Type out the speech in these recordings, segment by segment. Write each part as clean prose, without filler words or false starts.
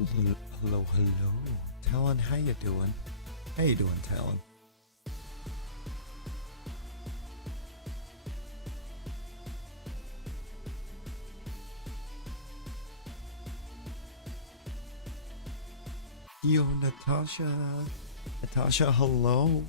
Hello, hello. Talon, how you doing? How you doing, Talon? Yo, Natasha. Natasha, hello.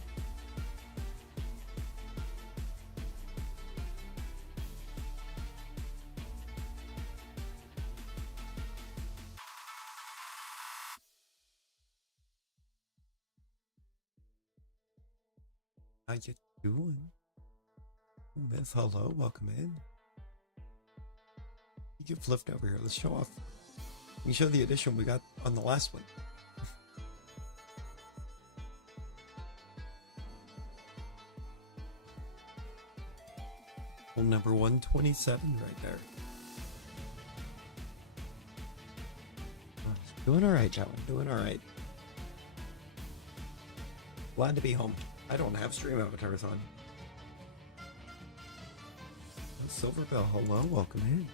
How you doing? Miss, hello, welcome in. You get flipped over here. Let's show off. We show the edition we got on the last one. Well, number 127 right there. Doing all right, John. Doing all right. Glad to be home. I don't have stream avatars on. Silverbell, hello, welcome in.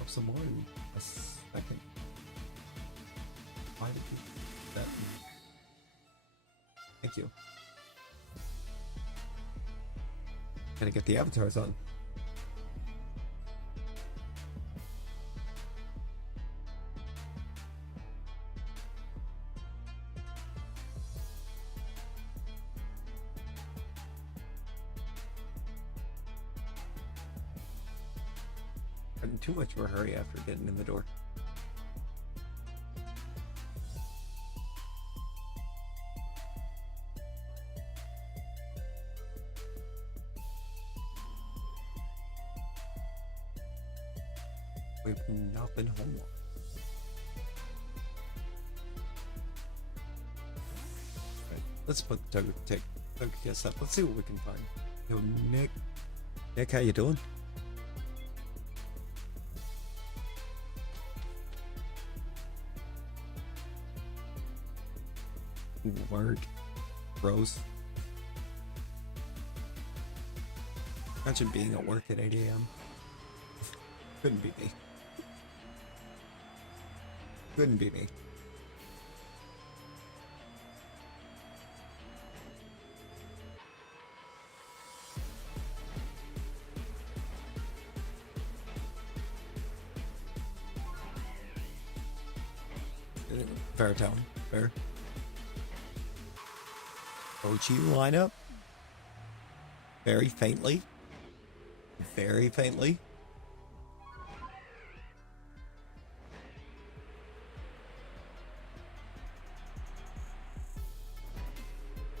Up some more in a second. Why did you do that? Thank you. Gotta get the avatars on. I'm in too much of a hurry after getting in the door. We've not been home long. Right, let's put Doug guess up. Let's see what we can find. Yo, Nick. Nick, how you doing? Word. Rose. Imagine being at work at 8 a.m. Couldn't be me. Couldn't be me. Fair town. Fair. OG lineup. Very faintly. Very faintly.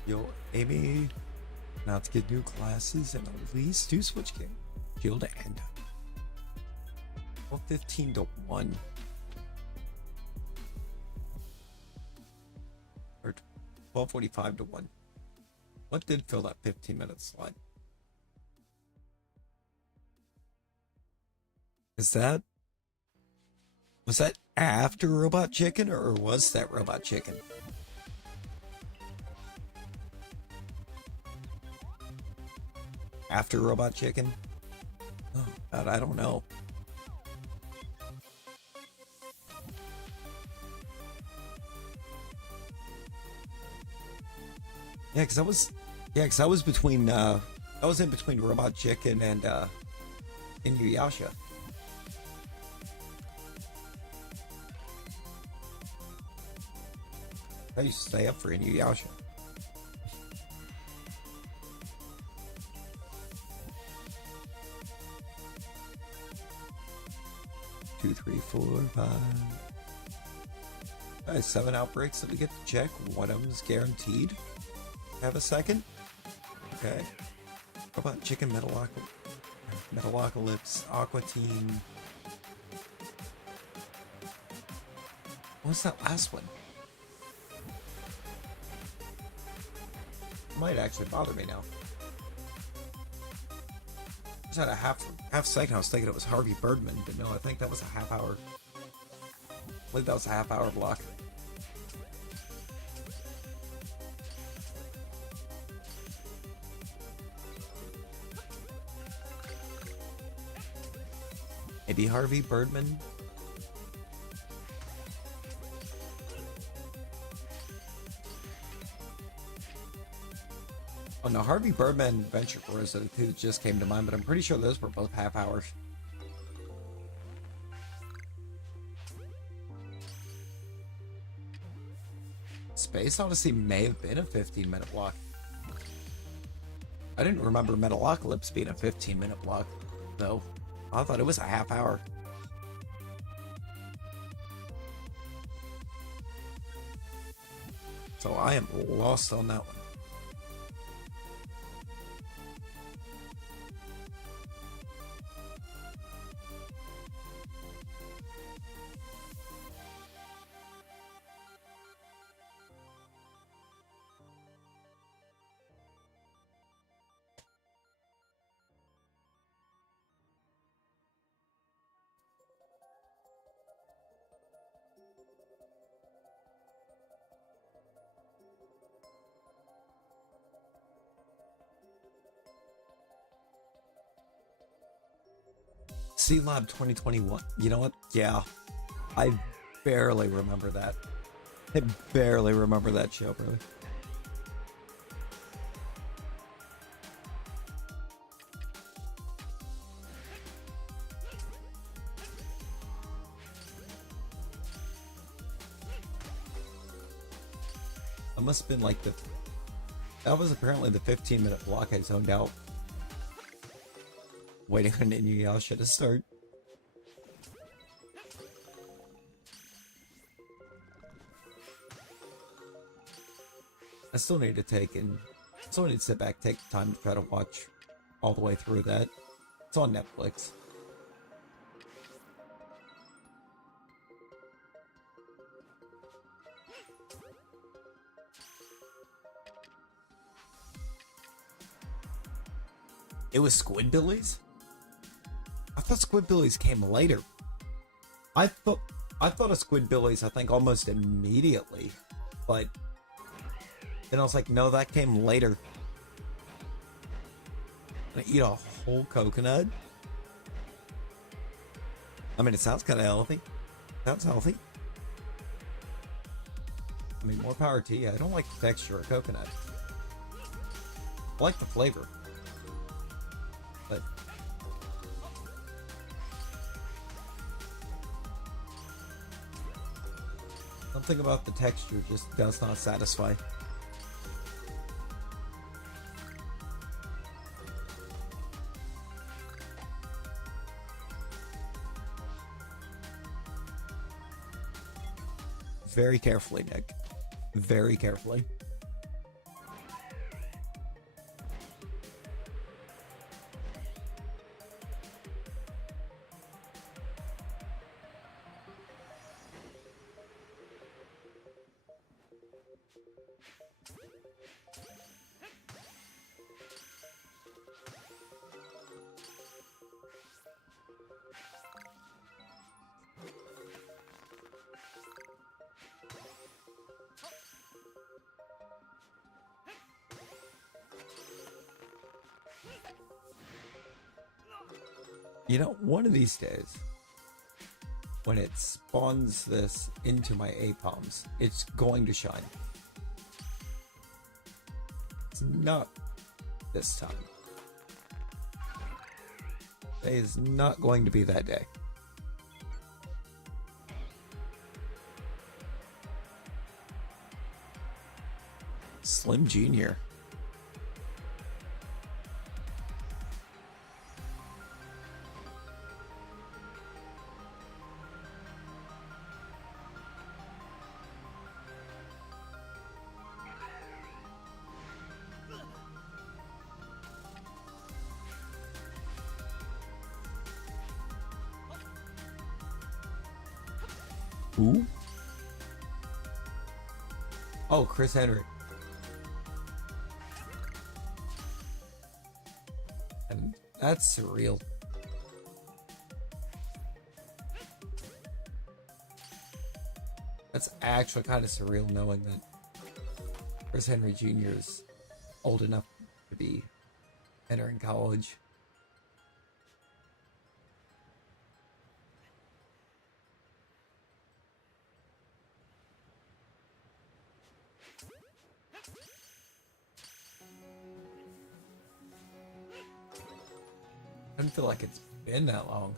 Yo, Amy, not to get new classes and at least do Switch game. Shield and 15 to 1. Or 12:45 to 1. What did fill that 15-minute slot? Was that after Robot Chicken or was that Robot Chicken? After Robot Chicken? Oh, God, I don't know. Yeah, because I was between, I was in between Robot Chicken and Inuyasha. I used to stay up for Inuyasha. Two, three, four, five. All right, 7 outbreaks that we get to check. One of them is guaranteed. Have a second? Okay. Robot Chicken, Metalocalypse, Aqua Teen. What was that last one? It might actually bother me now. I just had a half second I was thinking it was Harvey Birdman, but no, I think that was a half hour. I believe that was a half hour block. Maybe Harvey Birdman. Oh no, Harvey Birdman and Venture Bros are the two that just came to mind, but I'm pretty sure those were both half hours. Space Odyssey may have been a 15-minute block. I didn't remember Metalocalypse being a 15-minute block, though. I thought it was a half hour. So I am lost on that one. C-Lab 2021. You know what? Yeah. I barely remember that. I barely remember that show, really. That must have been like the... That was apparently the 15-minute block I zoned out. Waiting on Inuyasha to start. I still need to sit back, take the time to try to watch all the way through that. It's on Netflix. It was Squidbillies? I thought Squidbillies came later. I thought of Squidbillies, I think, almost immediately. But then I was like, no, that came later. I eat a whole coconut? I mean, it sounds kind of healthy. Sounds healthy. I mean, more power to you. I don't like the texture of coconut. I like the flavor. But something about the texture just does not satisfy. Very carefully, Nick. Very carefully. You know, one of these days, when it spawns this into my APOMs, it's going to shine. It's not this time. Today is not going to be that day. Slim Jr. Who? Oh, Chris Henry. And that's surreal. That's actually kind of surreal knowing that Chris Henry Jr. is old enough to be entering college. I don't feel like it's been that long.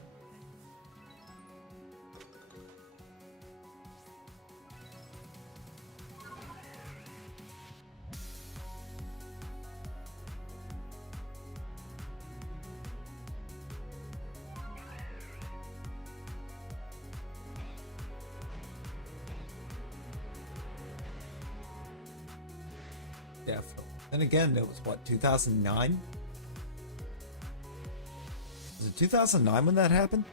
Definitely. And again, it was what, 2009? Was it 2009 when that happened?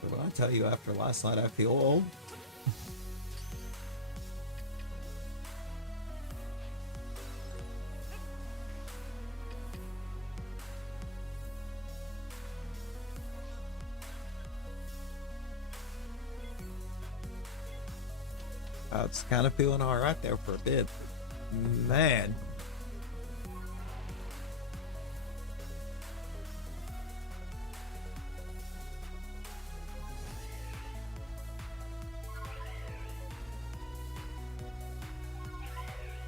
But when I tell you after last night I feel old. I was kind of feeling all right there for a bit. Man.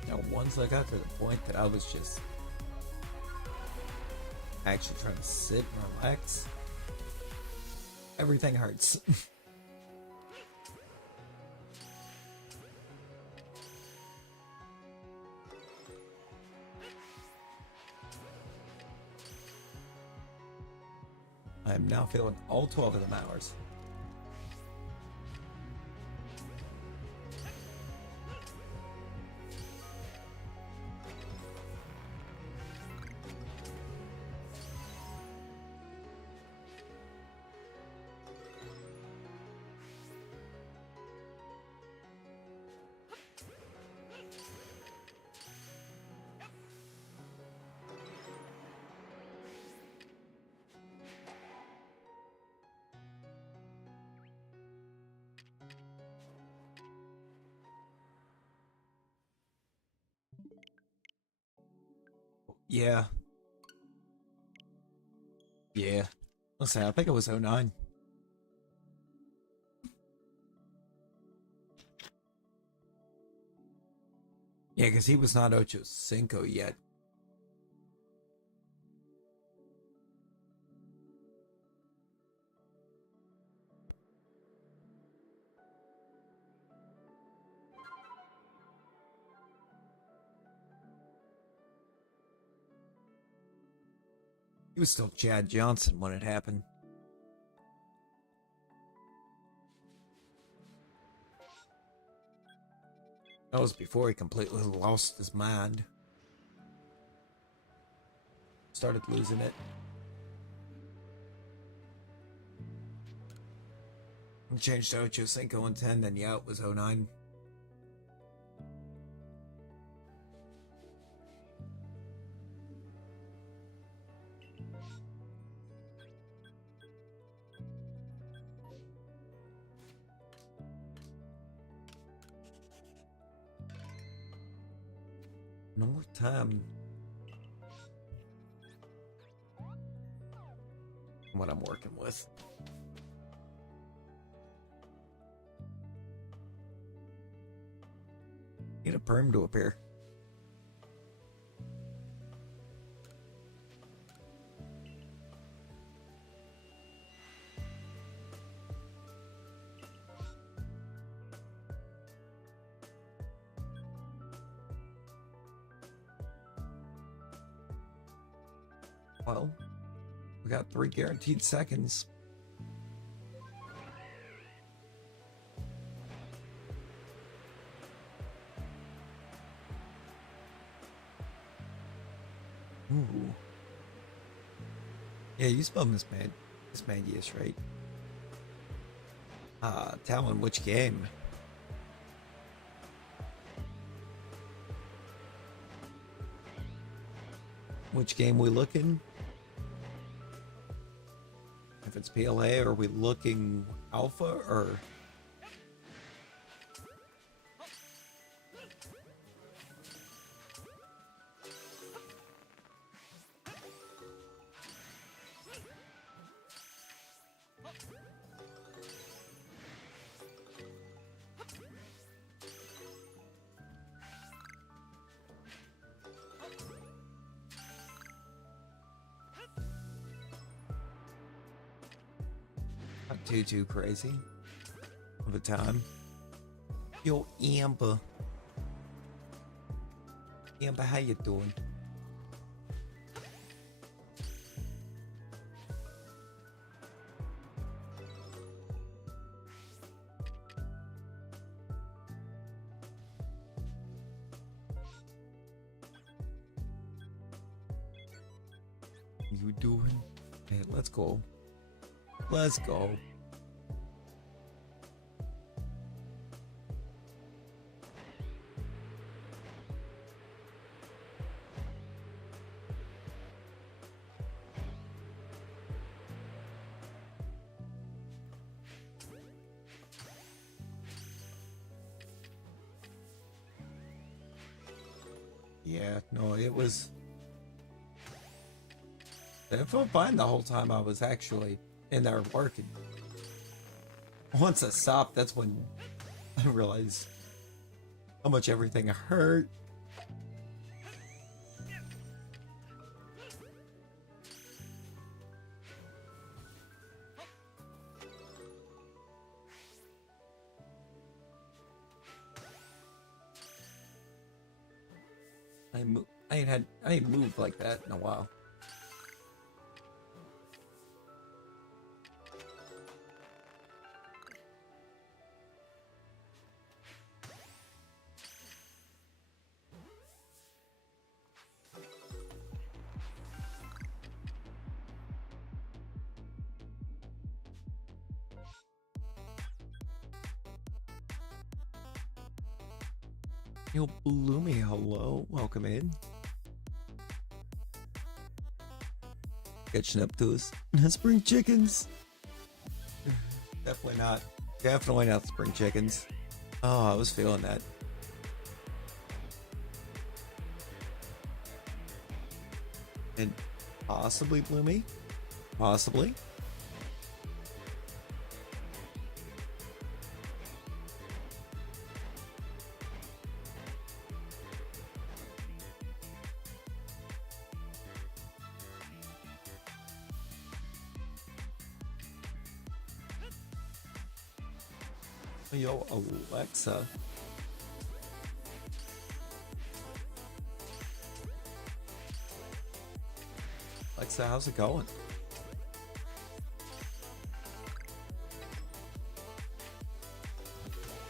Now, once I got to the point that I was just actually trying to sit and relax, everything hurts. I am now feeling all 12 of them hours. Yeah. Yeah. Let's say, I think it was 09. Yeah, because he was not Ocho Cinco yet. He was still Chad Johnson when it happened. That was before he completely lost his mind. Started losing it. We changed to Ocho Cinco in 10, then yeah, it was 09. No more time. What I'm working with. Need a perm to appear. Well, we got 3 guaranteed seconds. Ooh. Yeah, you spelled Miss Magius, right? Talon, which game? Which game we looking? If it's PLA, are we looking alpha or? Not too crazy of a time. Yo, Amber. Amber, how you doing? You doing? Hey, let's go. Let's go. Yeah, no, it was. It felt fine the whole time I was actually in there working. Once I stopped, that's when I realized how much everything hurt. I ain't moved like that in a while. Yo, Bloomy, hello, welcome in. Catching up to us. Spring chickens. Definitely not. Definitely not spring chickens. Oh, I was feeling that. And possibly Bloomy. Possibly. Yo, Alexa. Alexa, how's it going?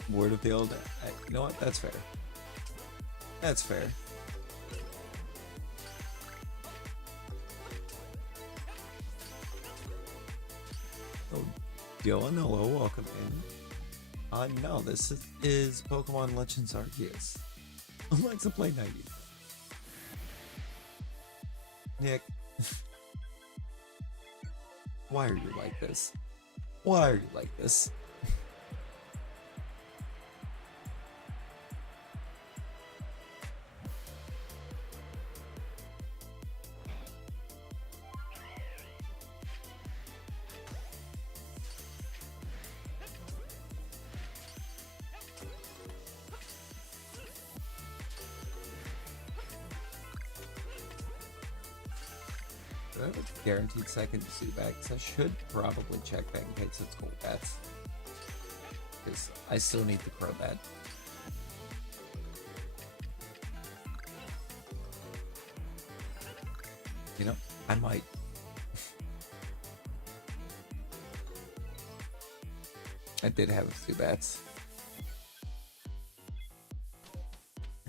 Word of the old. You know what? That's fair. That's fair. Oh, Dylan, hello, welcome in. No, this is Pokemon Legends Arceus. Alexa, play 90. Nick. Why are you like this? Why are you like this? Do I have a guaranteed second Zubat? Because I should probably check that in case it's gold bats. Because I still need the Crobat. You know, I might. I did have Zubats.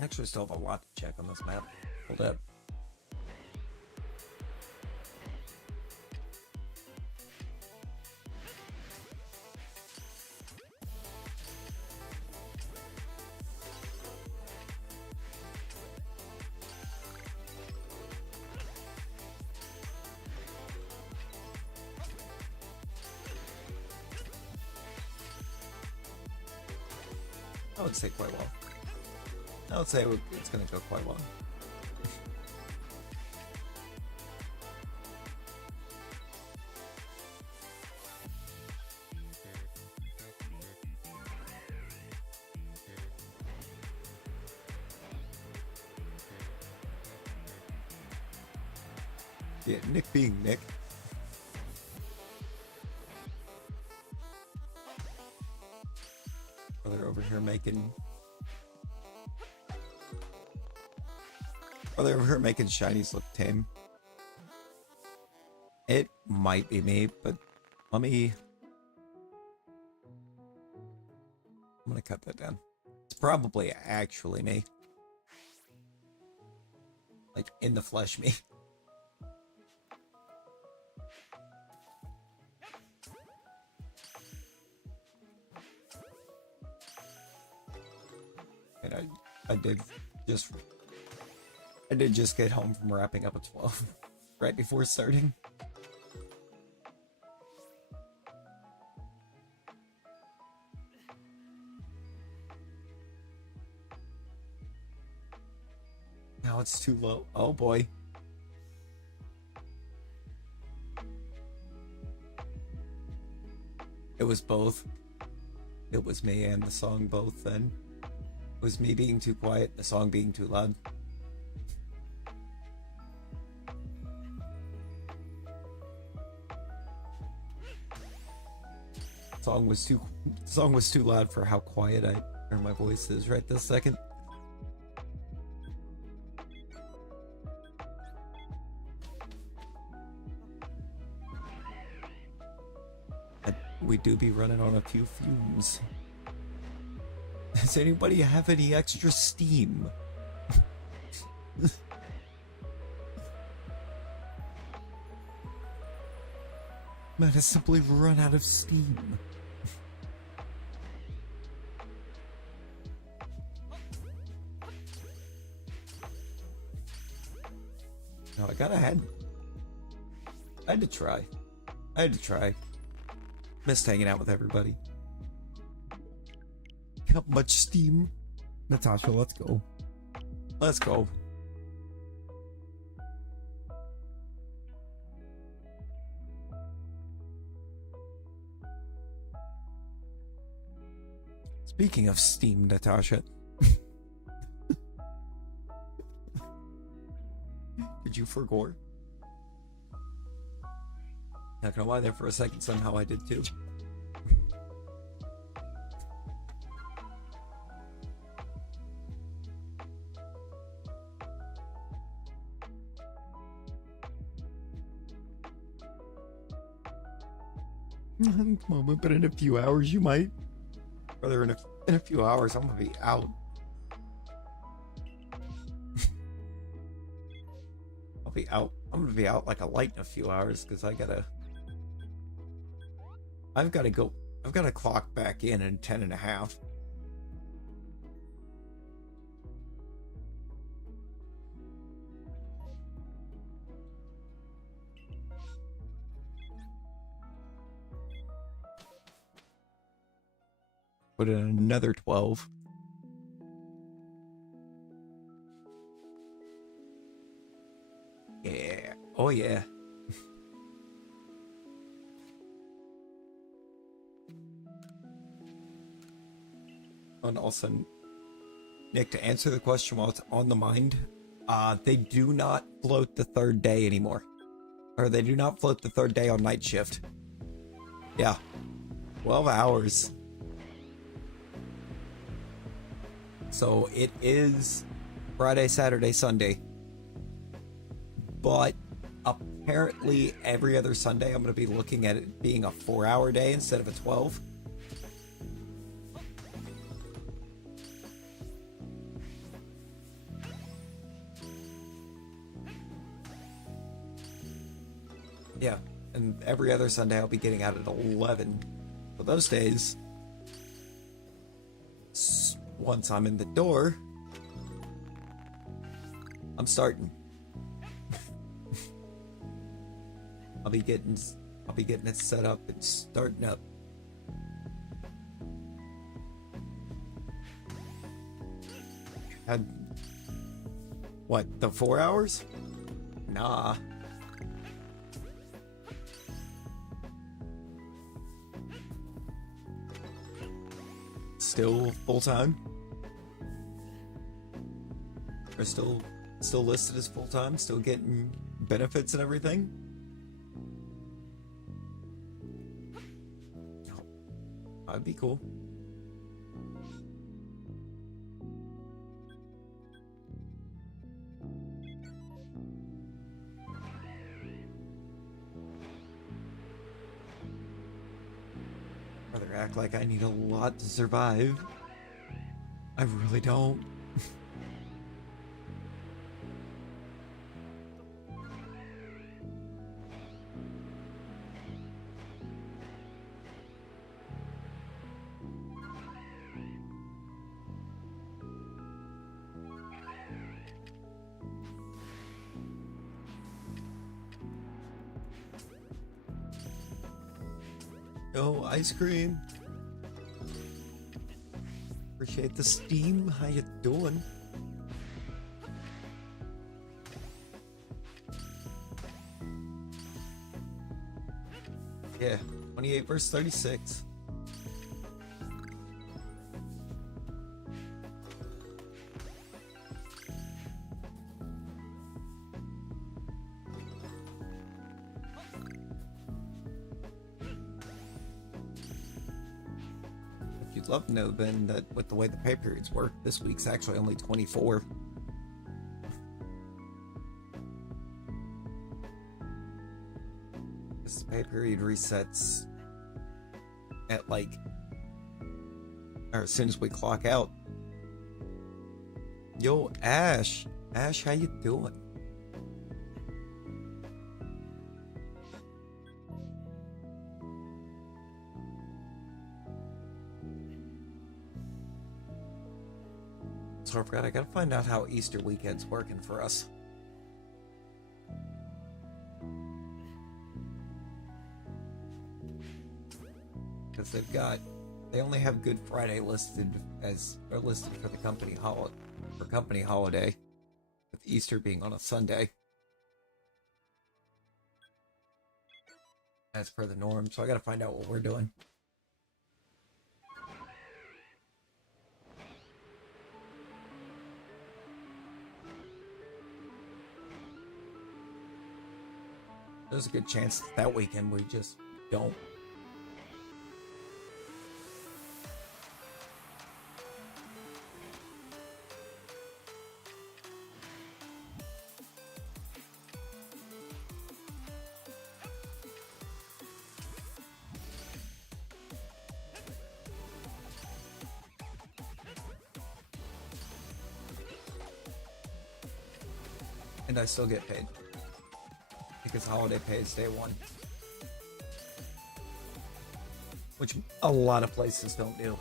Actually, still have a lot to check on this map. Hold up. I would say quite well. I would say it's going to go quite well. Yeah, Nick being Nick. they're over here making... Are they over here making shinies look tame? It might be me, but let me... I'm gonna cut that down. It's probably actually me. Like, in the flesh me. And I did just get home from wrapping up at 12 right before starting. Now it's too low. Oh boy. It was both. It was me and the song both then. It was me being too quiet, the song being too loud. The song was too loud for how quiet my voice is right this second. We do be running on a few fumes. Does anybody have any extra steam? Man, I simply run out of steam. No, I had to try. Missed hanging out with everybody. How much steam? Natasha, let's go. Let's go. Speaking of steam, Natasha. Did you forgore? Not gonna lie, there for a second, somehow I did too. Moment, but in a few hours you might. Brother, in a few hours I'm gonna be out. I'll be out. I'm gonna be out like a light in a few hours because I've got to clock back in 10 and a half. Put in another 12. Yeah. Oh yeah. And also, Nick, to answer the question while it's on the mind, they do not float the third day anymore. Or they do not float the third day on night shift. Yeah. 12 hours. So it is Friday, Saturday, Sunday. But apparently every other Sunday I'm going to be looking at it being a 4-hour day instead of a 12. Yeah, and every other Sunday I'll be getting out at 11. For those days, once I'm in the door, I'm starting. I'll be getting it set up and starting up. And what, the 4 hours? Nah. Still full-time? Or still listed as full-time? Still getting benefits and everything? That'd be cool. act like I need a lot to survive. I really don't. Oh, ice cream. Appreciate the steam. How you doing? Yeah, 28 versus 36. You'd love to know, Ben, that with the way the pay periods work, this week's actually only 24. This pay period resets at or as soon as we clock out. Yo, Ash. Ash, how you doing? So I forgot, I gotta find out how Easter weekend's working for us. Because they only have Good Friday listed for the company holiday, with Easter being on a Sunday. As per the norm, so I gotta find out what we're doing. There's a good chance that weekend we just don't. And I still get paid. Because holiday pay is day one. Which a lot of places don't do.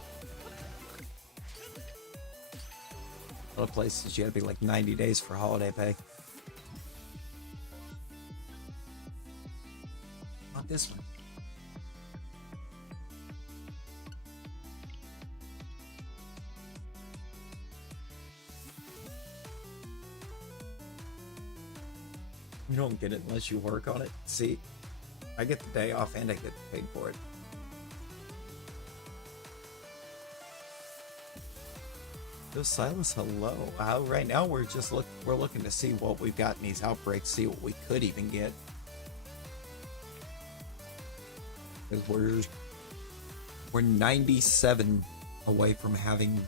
A lot of places you gotta be like 90 days for holiday pay. Not this one. You don't get it unless you work on it. See, I get the day off and I get paid for it. Yo, Silas, hello. Right now we're looking to see what we've got in these outbreaks, see what we could even get. Because we're 97 away from having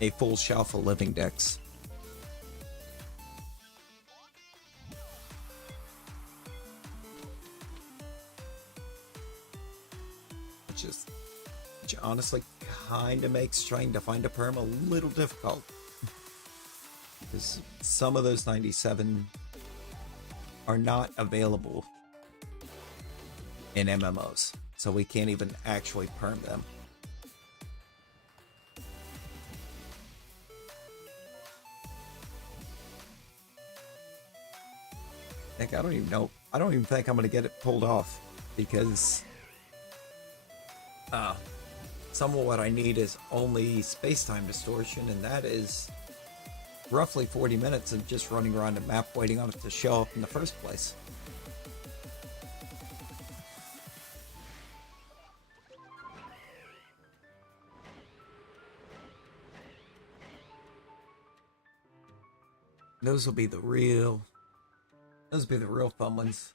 a full Shalpha living dex. Which honestly kind of makes trying to find a perm a little difficult. Because some of those 97 are not available in MMOs. So we can't even actually perm them. Heck, I don't even know. I don't even think I'm going to get it pulled off. Because some of what I need is only space-time distortion, and that is roughly 40 minutes of just running around a map waiting on it to show up in the first place. Those will be the real fun ones.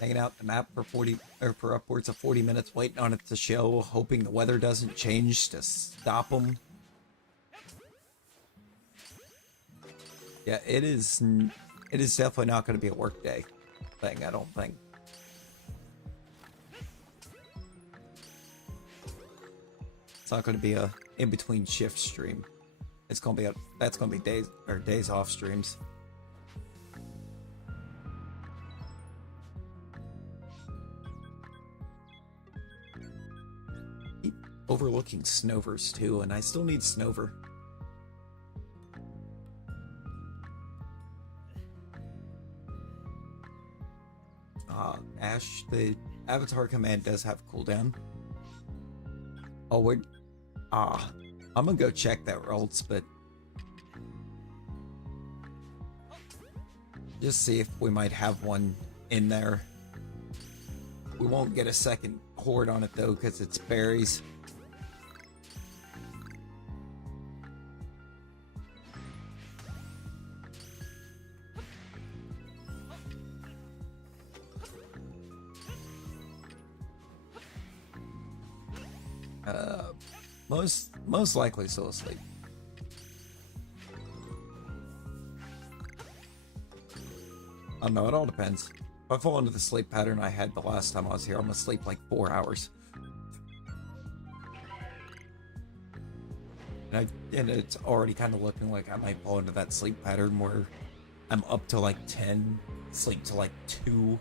Hanging out the map for upwards of 40 minutes, waiting on it to show, hoping the weather doesn't change to stop them. Yeah, it is definitely not going to be a work day thing, I don't think. not going to be a in-between shift stream. It's going to be that's going to be days off streams. Keep overlooking Snovers too, and I still need Snover. Ash, the avatar command does have a cooldown. Oh, I'm gonna go check that results, but just see if we might have one in there. We won't get a second horde on it though, because it's berries. Most likely still asleep. I don't know, it all depends. If I fall into the sleep pattern I had the last time I was here, I'm gonna sleep like 4 hours. And it's already kind of looking like I might fall into that sleep pattern where I'm up to like 10, sleep to like 2,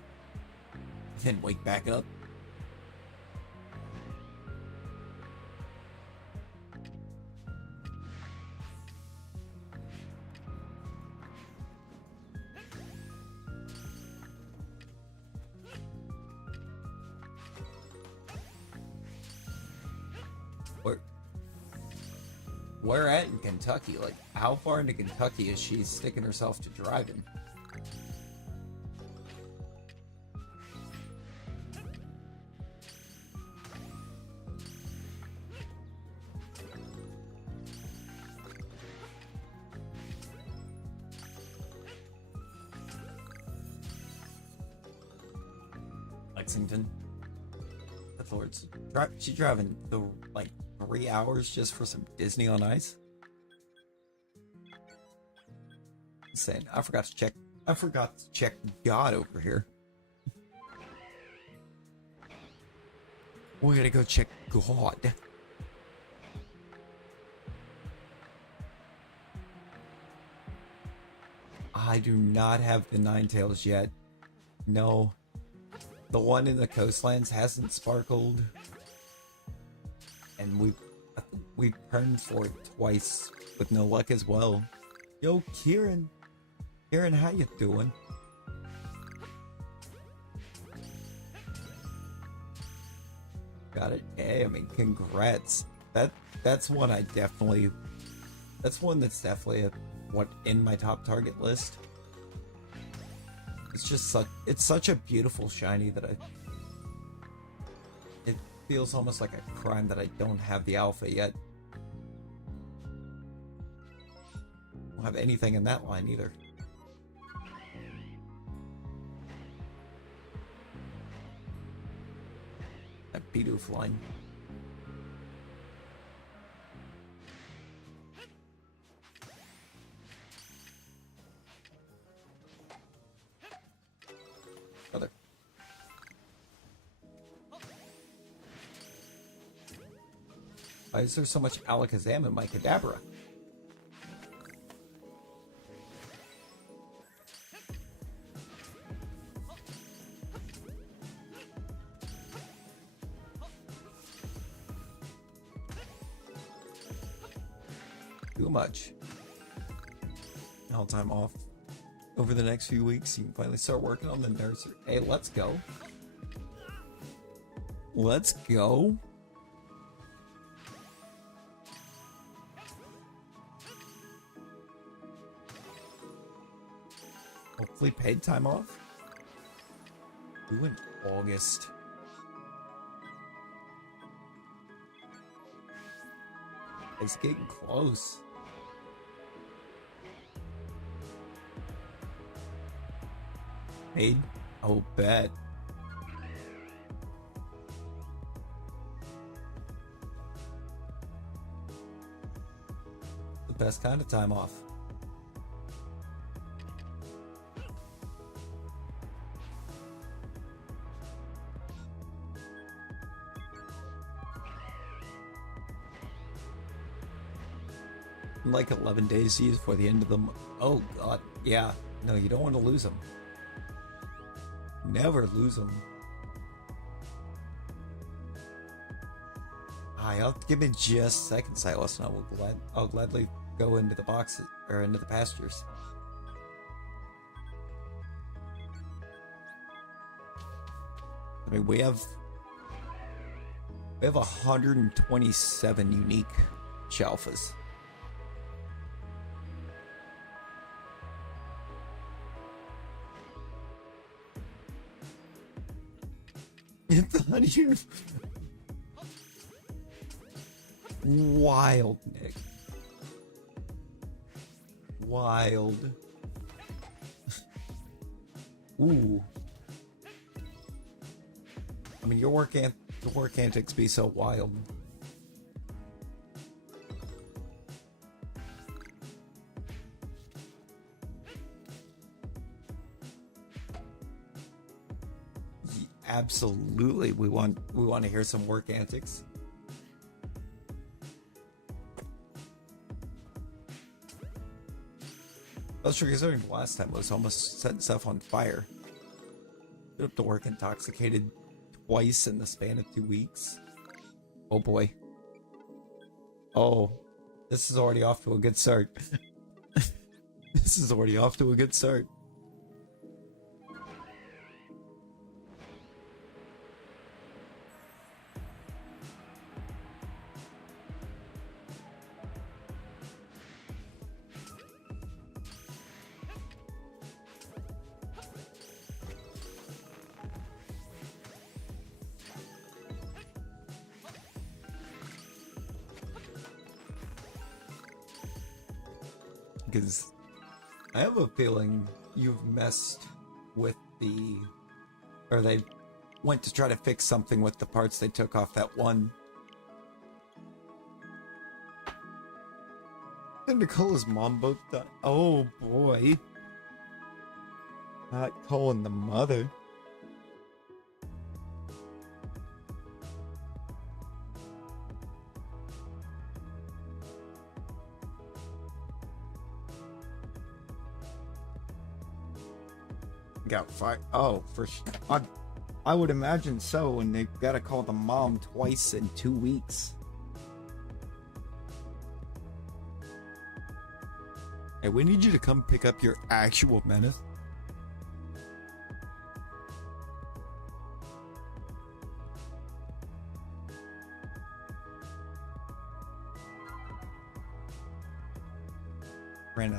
then wake back up. Where at in Kentucky? Like, how far into Kentucky is she sticking herself to driving? Lexington. Good lord. She's driving the, like, 3 hours just for some Disney on Ice? Insane. I forgot to check God over here. We're gonna go check God. I do not have the Ninetales yet. No. The one in the coastlands hasn't sparkled. And we've turned for it twice with no luck as well. Yo, Kieran. Kieran, how you doing? Got it. Hey, I mean, congrats. That's one I definitely. That's one that's definitely in my top target list. It's just such a beautiful shiny that it feels almost like a crime that I don't have the alpha yet. Don't have anything in that line either. That Bidoof line. Other. Why is there so much Alakazam in my Kadabra? Too much. All time off. Over the next few weeks, you can finally start working on the nursery. Hey, let's go. Let's go. Hopefully paid time off. Due in August. It's getting close. Paid? Oh, bet. The best kind of time off. Like 11 days to use before the end of the month. Oh god, yeah. No, you don't want to lose them. Never lose them. I'll give me just a second, Silas, and I'll gladly go into the boxes or into the pastures. I mean, we have 127 unique Shalphas. Wild, Nick. Wild. Ooh. I mean, your work antics be so wild. Absolutely, we want to hear some work antics. That's true, considering the last time I was almost setting stuff on fire. Get up to work intoxicated twice in the span of 2 weeks. Oh boy. Oh, this is already off to a good start. This is already off to a good start. Because I have a feeling you've messed with or they went to try to fix something with the parts they took off that one. And Nicola's mom both died. Oh boy. Not calling the mother. Got fired. Oh, for sure. I would imagine so, and they've got to call the mom twice in 2 weeks. Hey, we need you to come pick up your actual menace. Ran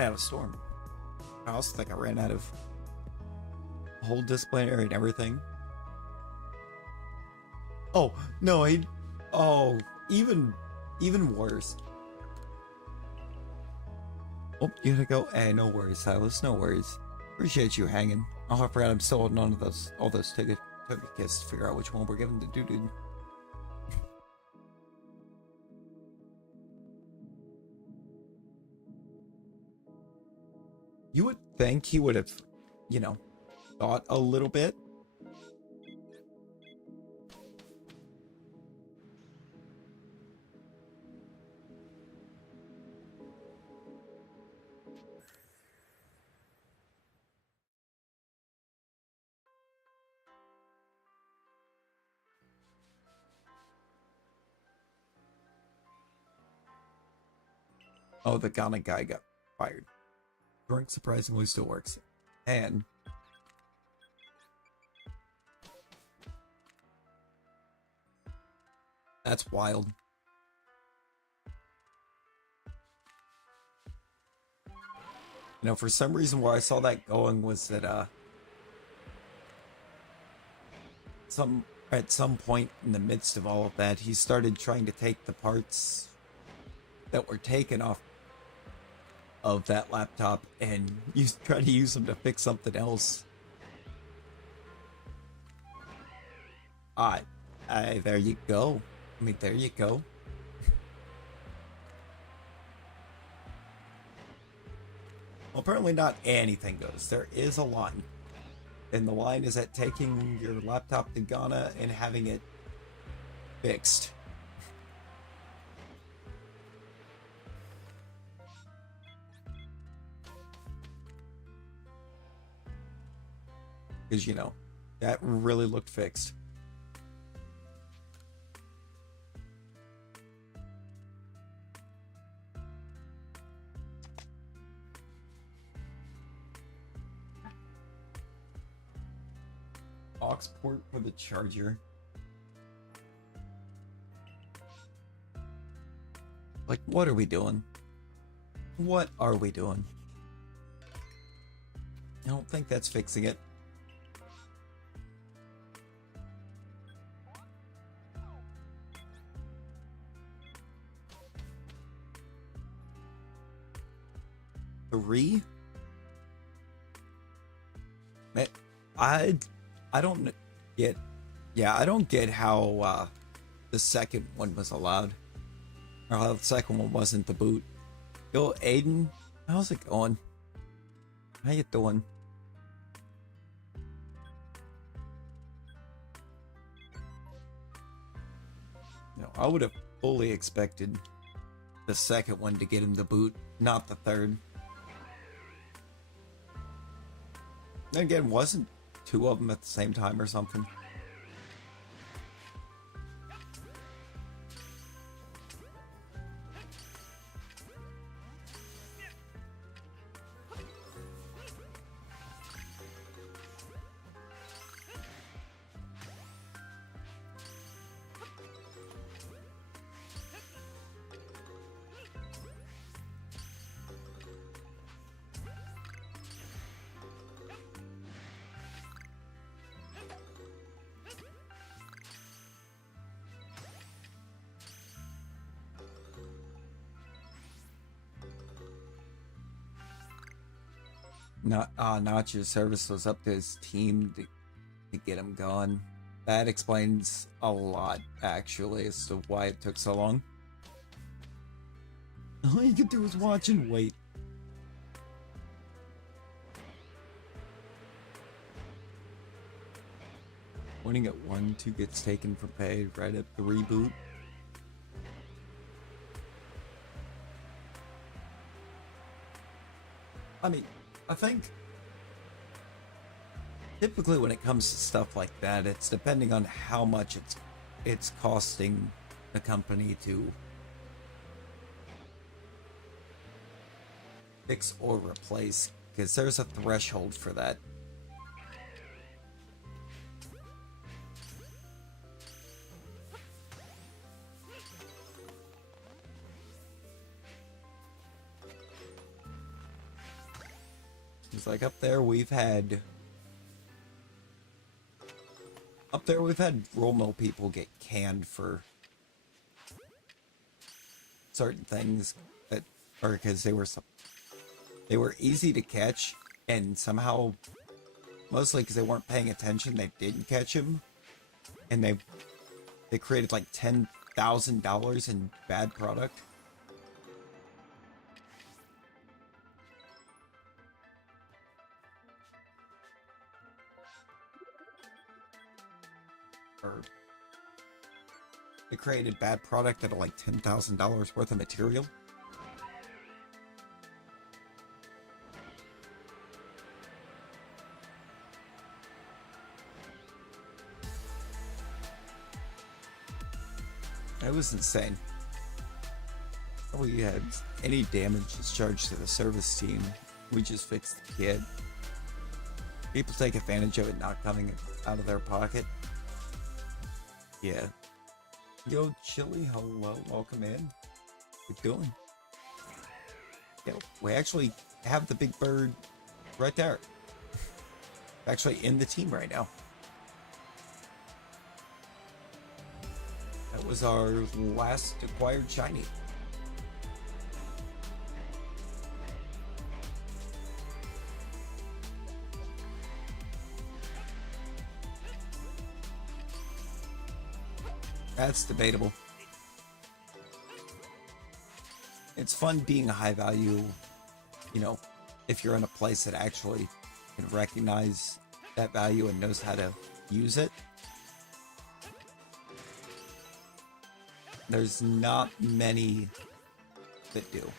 out of storm. I also think I ran out of whole display area and everything. Oh no, even worse. Oh, you gotta go. Hey, no worries, Silas. No worries. Appreciate you hanging. Oh, I forgot I'm still holding on to all those ticket kits to figure out which one we're giving to dude. You would think he would have, thought a little bit. Oh, the Ghana guy got fired. Drink surprisingly still works. And that's wild. For some reason where I saw that going was that at some point in the midst of all of that, he started trying to take the parts that were taken off of that laptop and try to use them to fix something else. There you go. I mean, there you go. Well, apparently not anything goes. There is a line. And the line is at taking your laptop to Ghana and having it fixed. Because, that really looked fixed. Aux port for the charger. Like, what are we doing? What are we doing? I don't think that's fixing it. Three? I don't get. Yeah, I don't get how the second one was allowed, or how the second one wasn't the boot. Yo, Aiden, how's it going? How you doing? I would have fully expected the second one to get him the boot, not the third. And again, wasn't two of them at the same time or something? Nacho's service was up to his team to get him gone. That explains a lot, actually, as to why it took so long. All you can do is watch and wait. Winning at 1-2 gets taken for pay right at the reboot. I mean, I think typically when it comes to stuff like that, it's depending on how much it's costing the company to fix or replace, because there's a threshold for that. It's like up there we've had roll mill people get canned for certain things that, or because they were easy to catch, and somehow, mostly because they weren't paying attention, they didn't catch them, and they created like $10,000 in bad product. Or they created bad product out of like $10,000 worth of material. That was insane. We had any damage discharged to the service team. We just fixed the kid. People take advantage of it not coming out of their pocket. Yeah. Yo, Chili, hello, welcome in. What you doing? Yeah, we actually have the big bird right there. Actually in the team right now. That was our last acquired shiny. That's debatable. It's fun being a high value, if you're in a place that actually can recognize that value and knows how to use it. There's not many that do.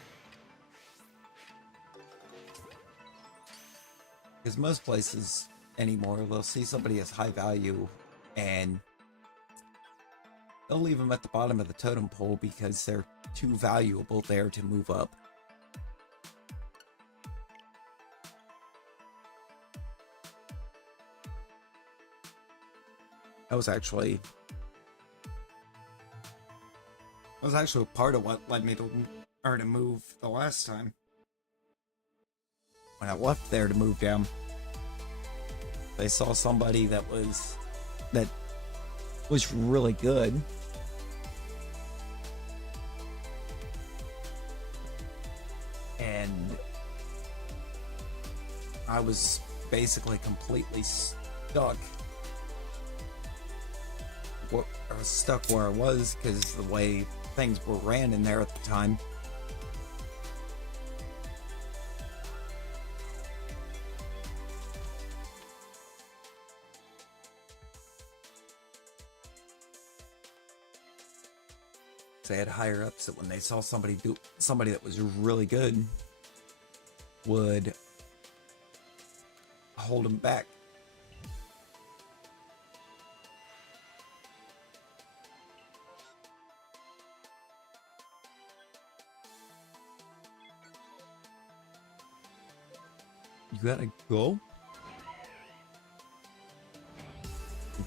Because most places anymore. They'll see somebody as high value and they'll leave them at the bottom of the totem pole because they're too valuable there to move up. That was actually part of what led me to move the last time. When I left there to move down, they saw somebody that was really good. And I was basically completely stuck. I was stuck where I was because the way things were ran in there at the time. They had higher ups that when they saw somebody that was really good would hold them back. You gotta go.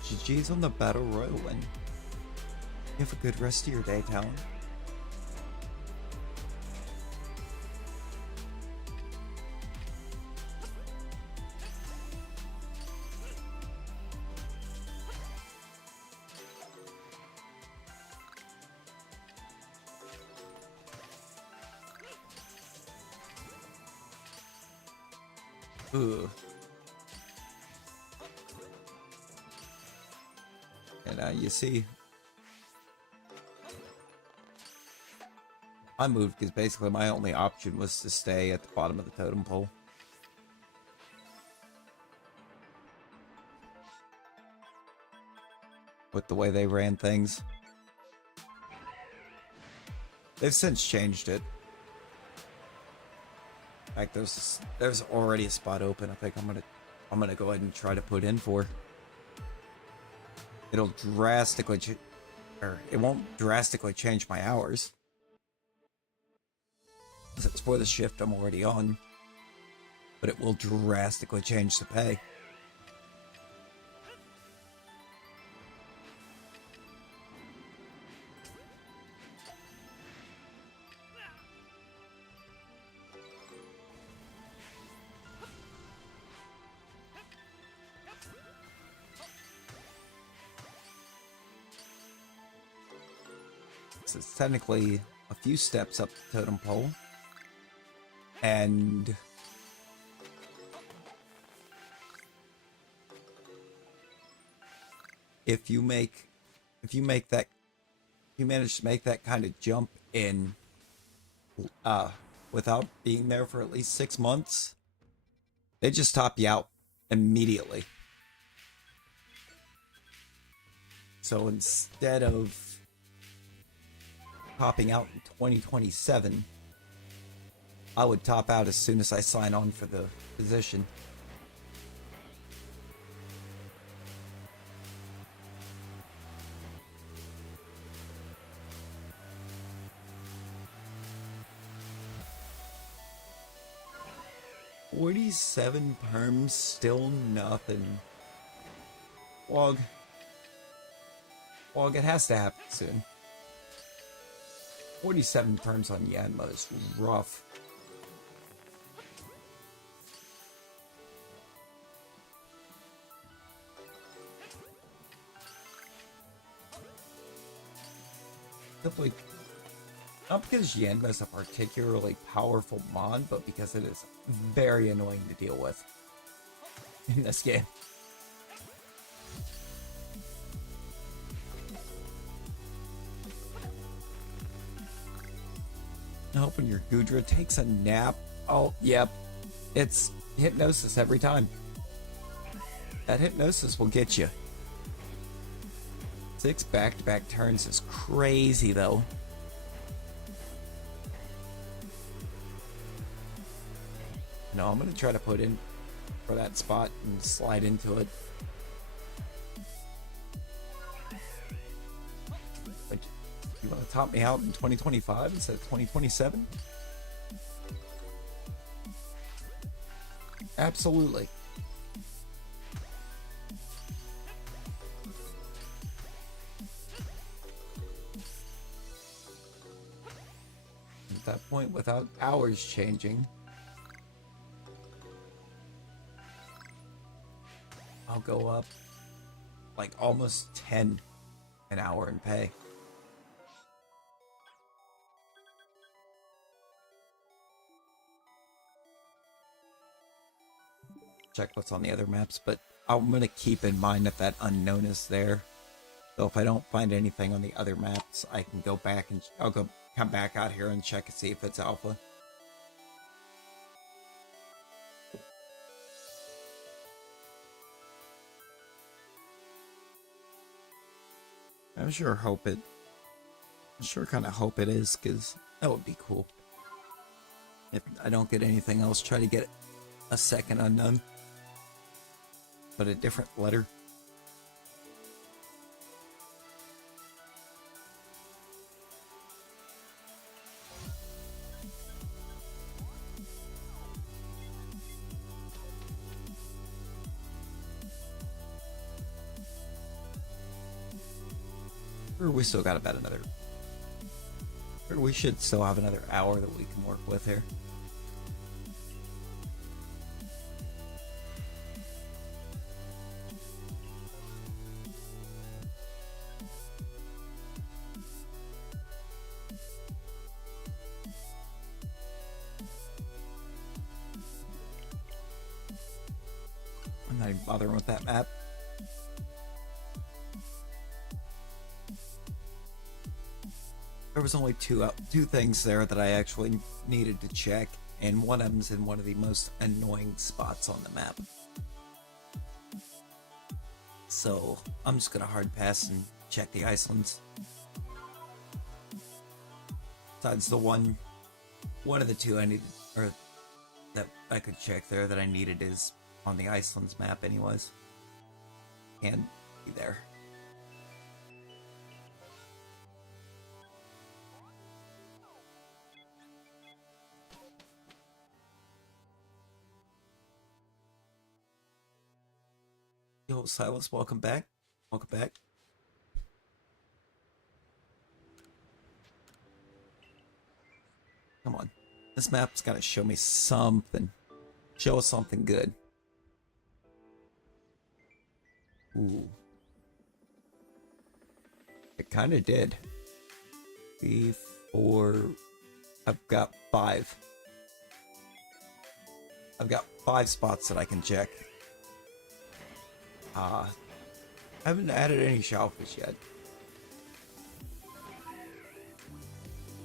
GG's on the Battle Royal win. You have a good rest of your day, Talon. Ugh. And you see, I moved because basically my only option was to stay at the bottom of the totem pole. With the way they ran things. They've since changed it. In fact, there's already a spot open. I think I'm gonna go ahead and try to put in for. It'll drastically it won't drastically change my hours. It's for the shift I'm already on, but it will drastically change the pay. So it's technically a few steps up the totem pole. And if you manage to make that kind of jump in without being there for at least 6 months, they just top you out immediately. So instead of topping out in 2027, I would top out as soon as I sign on for the position. $47 perms, still nothing. Wog, it has to happen soon. 47 perms on Yanma is rough. Simply, not because Yanma is a particularly powerful mon, but because it is very annoying to deal with in this game. I'm hoping your Gudra takes a nap. Oh, yep. It's hypnosis every time. That hypnosis will get you. 6 back-to-back turns is crazy, though. No, I'm going to try to put in for that spot and slide into it. But you want to top me out in 2025 instead of 2027? Absolutely. At that point, without hours changing, I'll go up like almost 10 an hour in pay. Check what's on the other maps, but I'm going to keep in mind that unknown is there. So if I don't find anything on the other maps, I can go back and come back out here and check and see if it's alpha. I sure kind of hope it is, because that would be cool. If I don't get anything else, try to get a second unknown, but a different letter. We still got about another... We should still have another hour that we can work with here. I'm not even bothering with that map. There was only two things there that I actually needed to check, and one of them's in one of the most annoying spots on the map. So I'm just gonna hard pass and check the Icelands. Besides the one of the two I needed, or that I could check there that I needed, is on the Iceland's map anyways. Can't be there. Yo, Silas, welcome back. Welcome back. Come on. This map's gotta show me something. Show us something good. Ooh. It kinda did. 3, 4... I've got 5. I've got 5 spots that I can check. I haven't added any Shalphas yet.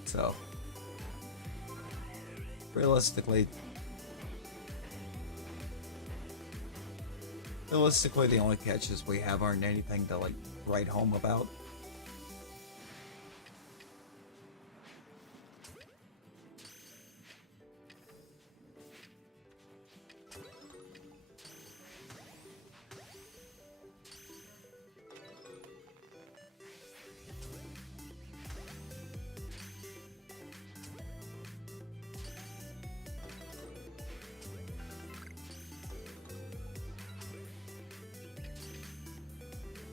So, realistically, the only catches we have aren't anything to, like, write home about.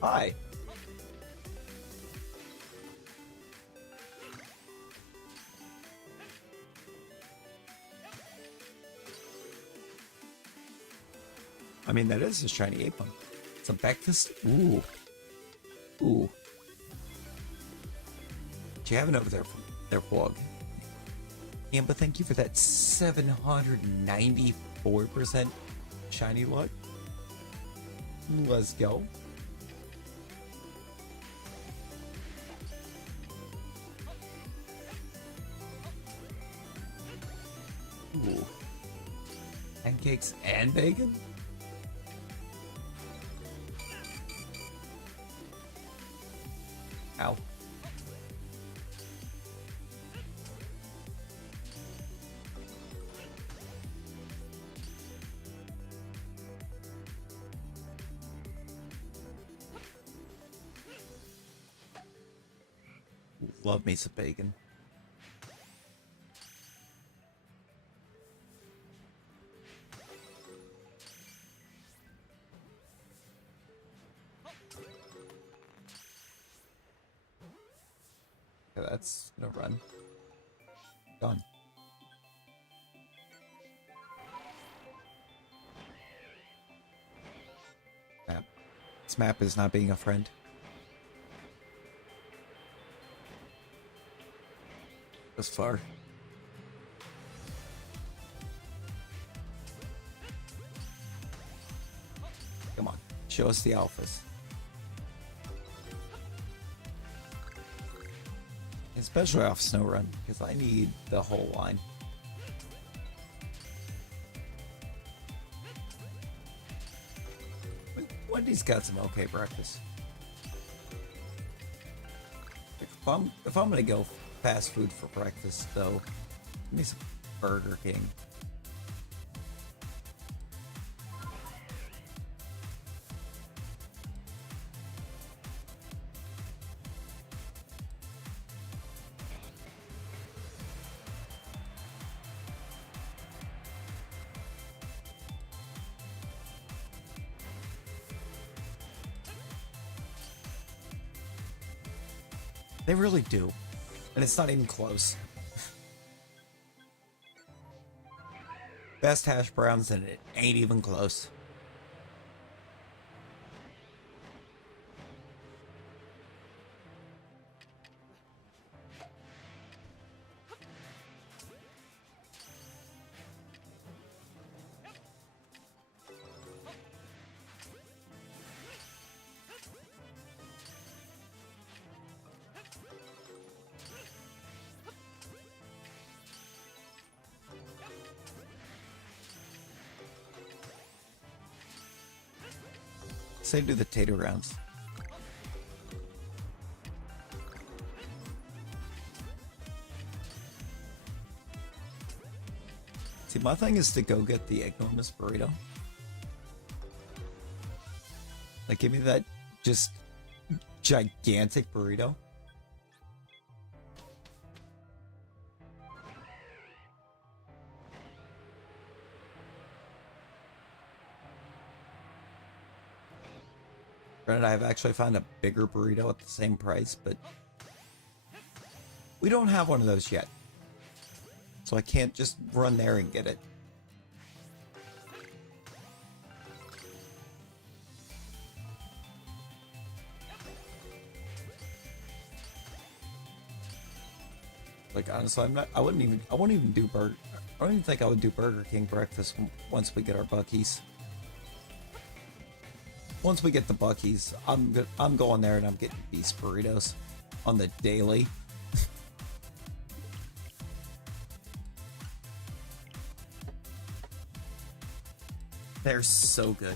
Hi. I mean, that is a shiny ape one. It's a Bectus. Ooh. Ooh. What you having over there, Vlog? Amber, thank you for that 794% shiny luck. Let's go. Ooh. Pancakes and bacon? Ow. Love me some bacon. Okay, that's no run. Done. Map. This map is not being a friend. This far. Come on, show us the alphas. Especially off Snow Run, because I need the whole line. Wendy's got some okay breakfast. If I'm gonna go fast food for breakfast, though, give me some Burger King. They really do. And it's not even close. Best hash browns, and it ain't even close. Say do the tater rounds. See, my thing is to go get the enormous burrito. Like, give me that just gigantic burrito. Granted, I've actually found a bigger burrito at the same price, but we don't have one of those yet. So I can't just run there and get it. Like, honestly, I wouldn't even do I don't even think I would do Burger King breakfast once we get our Buc-ee's. Once we get the Buc-ee's, I'm going there and I'm getting beast burritos on the daily. They're so good.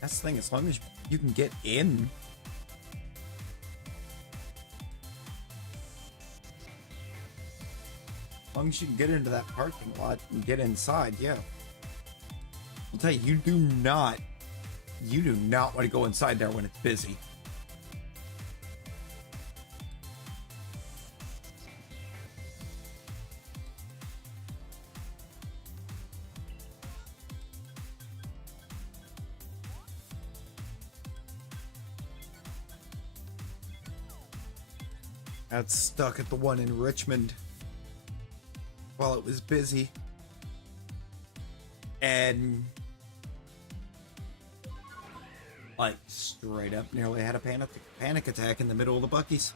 That's the thing, as long as you can get in. As long as you can get into that parking lot and get inside, yeah. I'll tell you, you do not want to go inside there when it's busy. Got stuck at the one in Richmond while it was busy, and like straight up nearly had a panic attack in the middle of the Buc-ee's.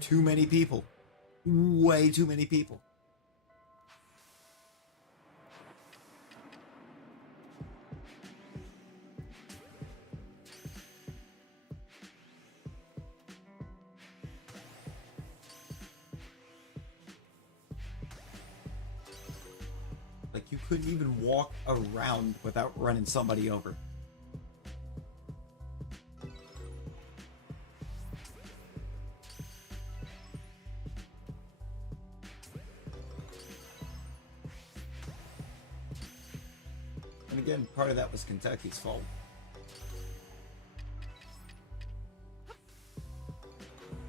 Too many people. Way too many people. Like, you couldn't even walk around without running somebody over. again, part of that was Kentucky's fault.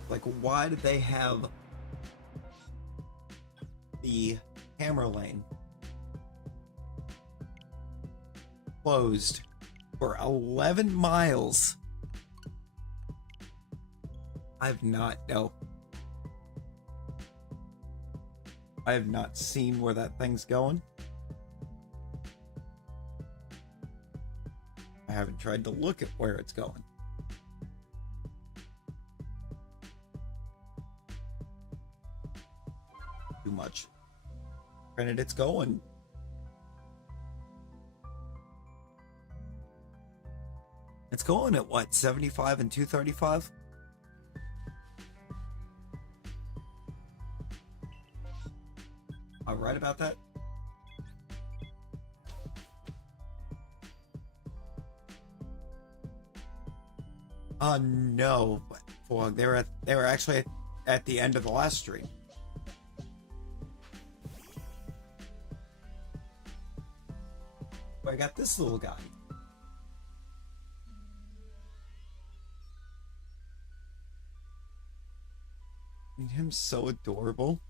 Like, why did they have the hammer lane closed for 11 miles? I've not seen where that thing's going. I haven't tried to look at where it's going. Too much. Granted, it's going. It's going at what, 75 and 235? I'm right about that. No. Well, they were actually at the end of the last stream. I got this little guy. And him so adorable.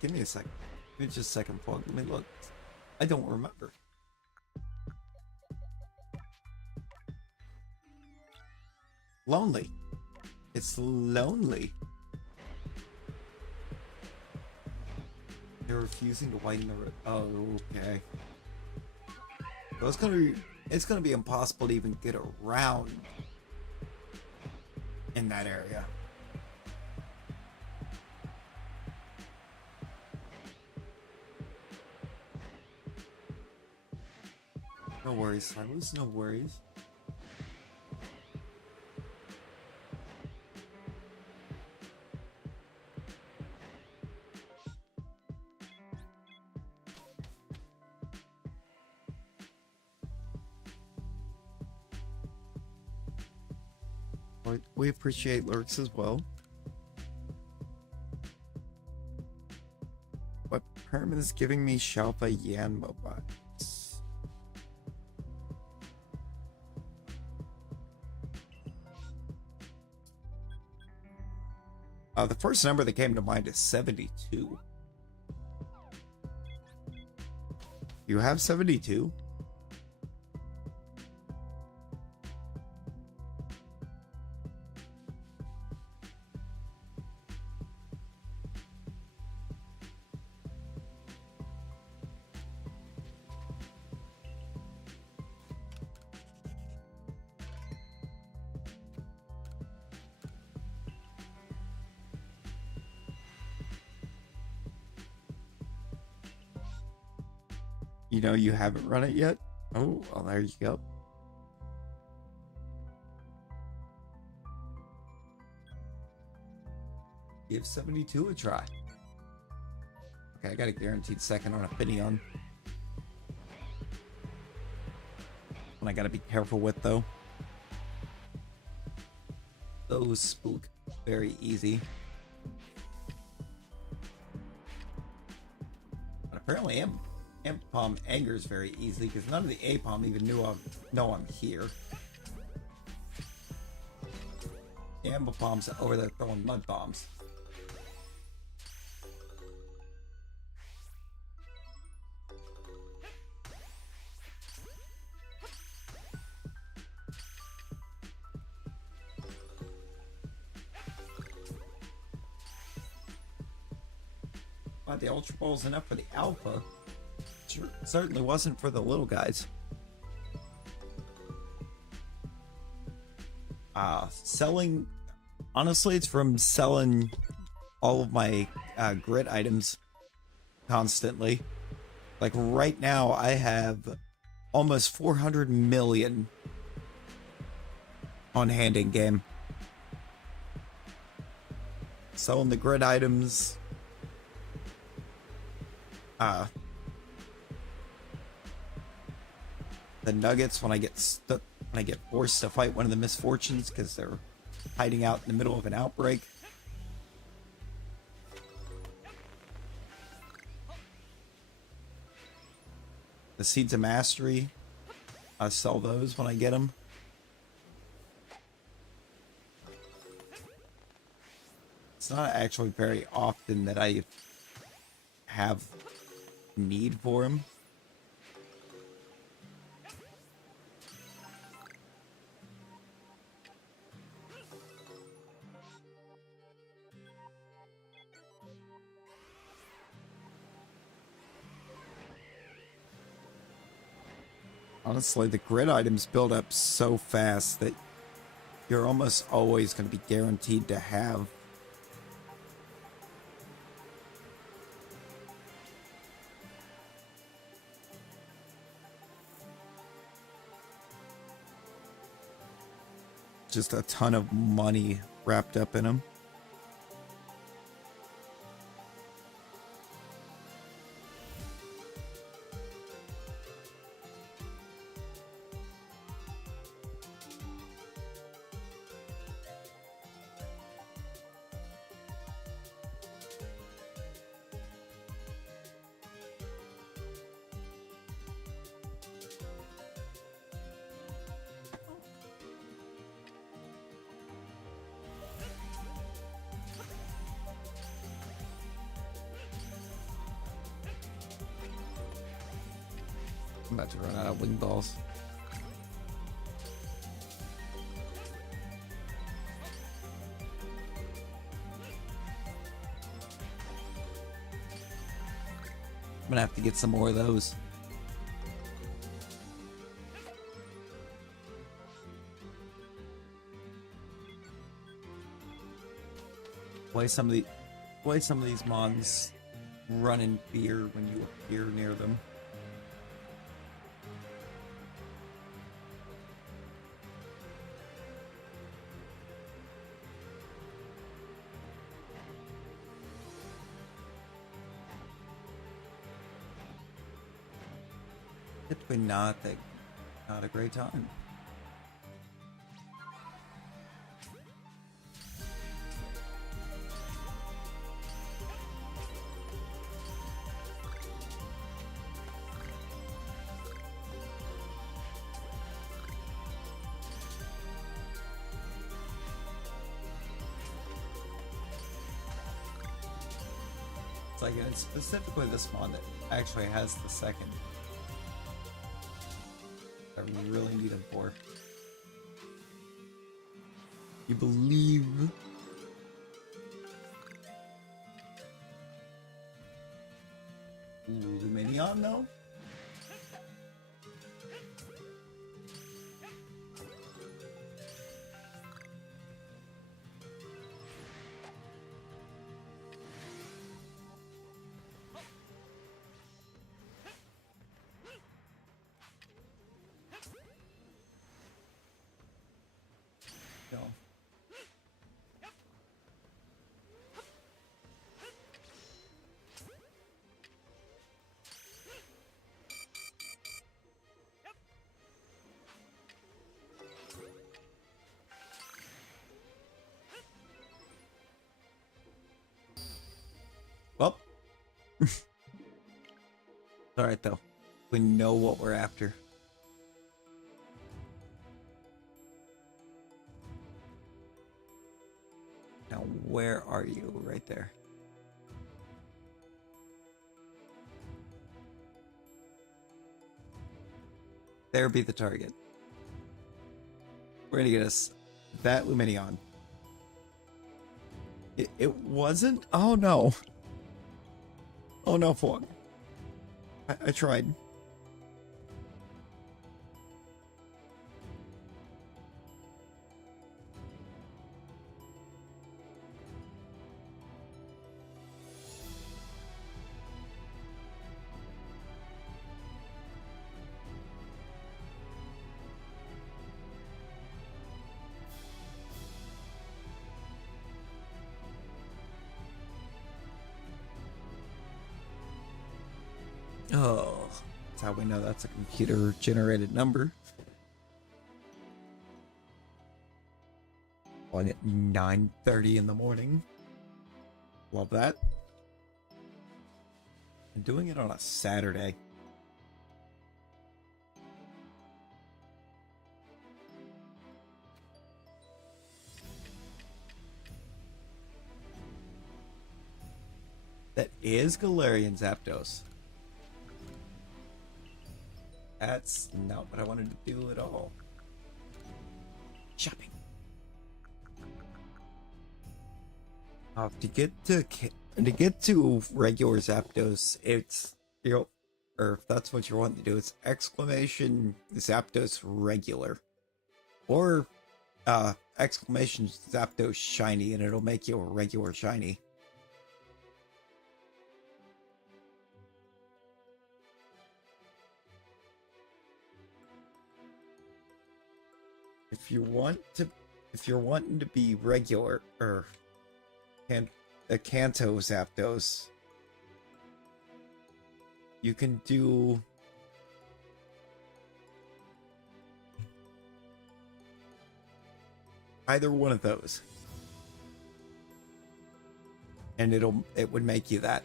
Give me a second. Give me just a second, Fog. Let me look. I don't remember. Lonely. It's lonely. They're refusing to widen the road. Oh, okay. So it's gonna be impossible to even get around in that area. No worries, Silas, no worries. We appreciate lurks as well. What permit is giving me Shalpha Yan Mobiles? The first number that came to mind is 72. You have 72? You know you haven't run it yet? Oh, well, there you go. Give 72 a try. Okay, I got a guaranteed second on a Finion. One I gotta be careful with, though. Those spook very easy. But apparently Ampom angers very easily because none of the Apom even know I'm here. The Ambipom's over there throwing mud bombs. But the Ultra Ball's enough for the Alpha. Certainly wasn't for the little guys. Selling, honestly, it's from selling all of my grit items constantly. Like right now, I have almost 400 million on hand in game. selling the grid items. The nuggets when I get stuck, when I get forced to fight one of the misfortunes because they're hiding out in the middle of an outbreak. The seeds of mastery, I sell those when I get them. It's not actually very often that I have need for them. Honestly, the grid items build up so fast that you're almost always going to be guaranteed to have. Just a ton of money wrapped up in them. I'm about to run out of wing balls. I'm gonna have to get some more of those. Play some of these mons run in fear when you appear near them. Typically not a great time. It's like, it's specifically this mon that actually has the second. I really need him for. You believe? Luminion, though? No. Well, alright though. We know what we're after. Now, where are you? Right there. There be the target. We're gonna get us that Luminion. It wasn't? Oh no. Oh no, Fog. I tried. Oh, that's how we know that's a computer generated number. On at 9:30 in the morning. Love that. And doing it on a Saturday. That is Galarian Zapdos. That's not what I wanted to do at all. Shopping. To get to regular Zapdos, it's or if that's what you want to do, it's exclamation Zapdos regular, or exclamation Zapdos shiny, and it'll make you a regular shiny. If you're wanting to be regular or a Kanto Zapdos, you can do either one of those, and it would make you that.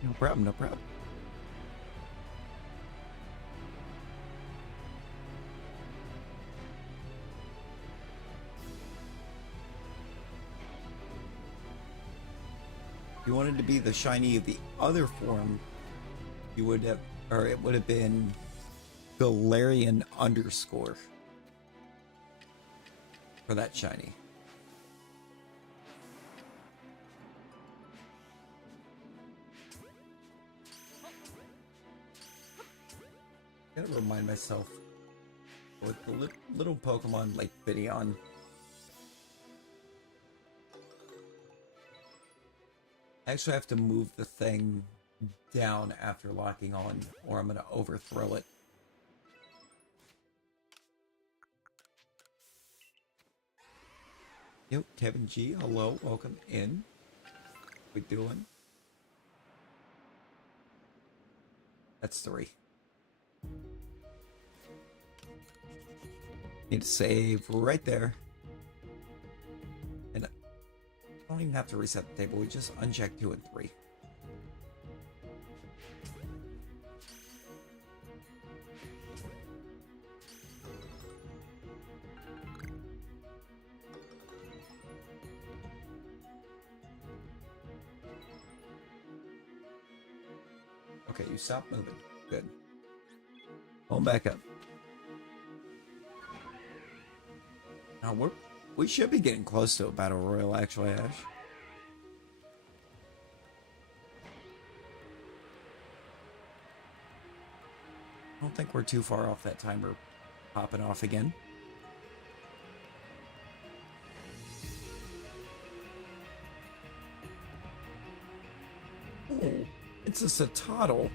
No problem, no problem. If you wanted to be the shiny of the other form, you would have, or it would have been Galarian underscore for that shiny. I gotta remind myself with the little Pokemon like Videon. I actually have to move the thing down after locking on, or I'm gonna overthrow it. Yo, Kevin G, hello, welcome in. What we doing? That's 3. Need to save right there. And I don't even have to reset the table, we just uncheck 2 and 3. Okay, you stop moving. Good. Going back up. Now we should be getting close to a battle royal, actually, Ash. I don't think we're too far off that timer popping off again. Oh, it's a Satotl.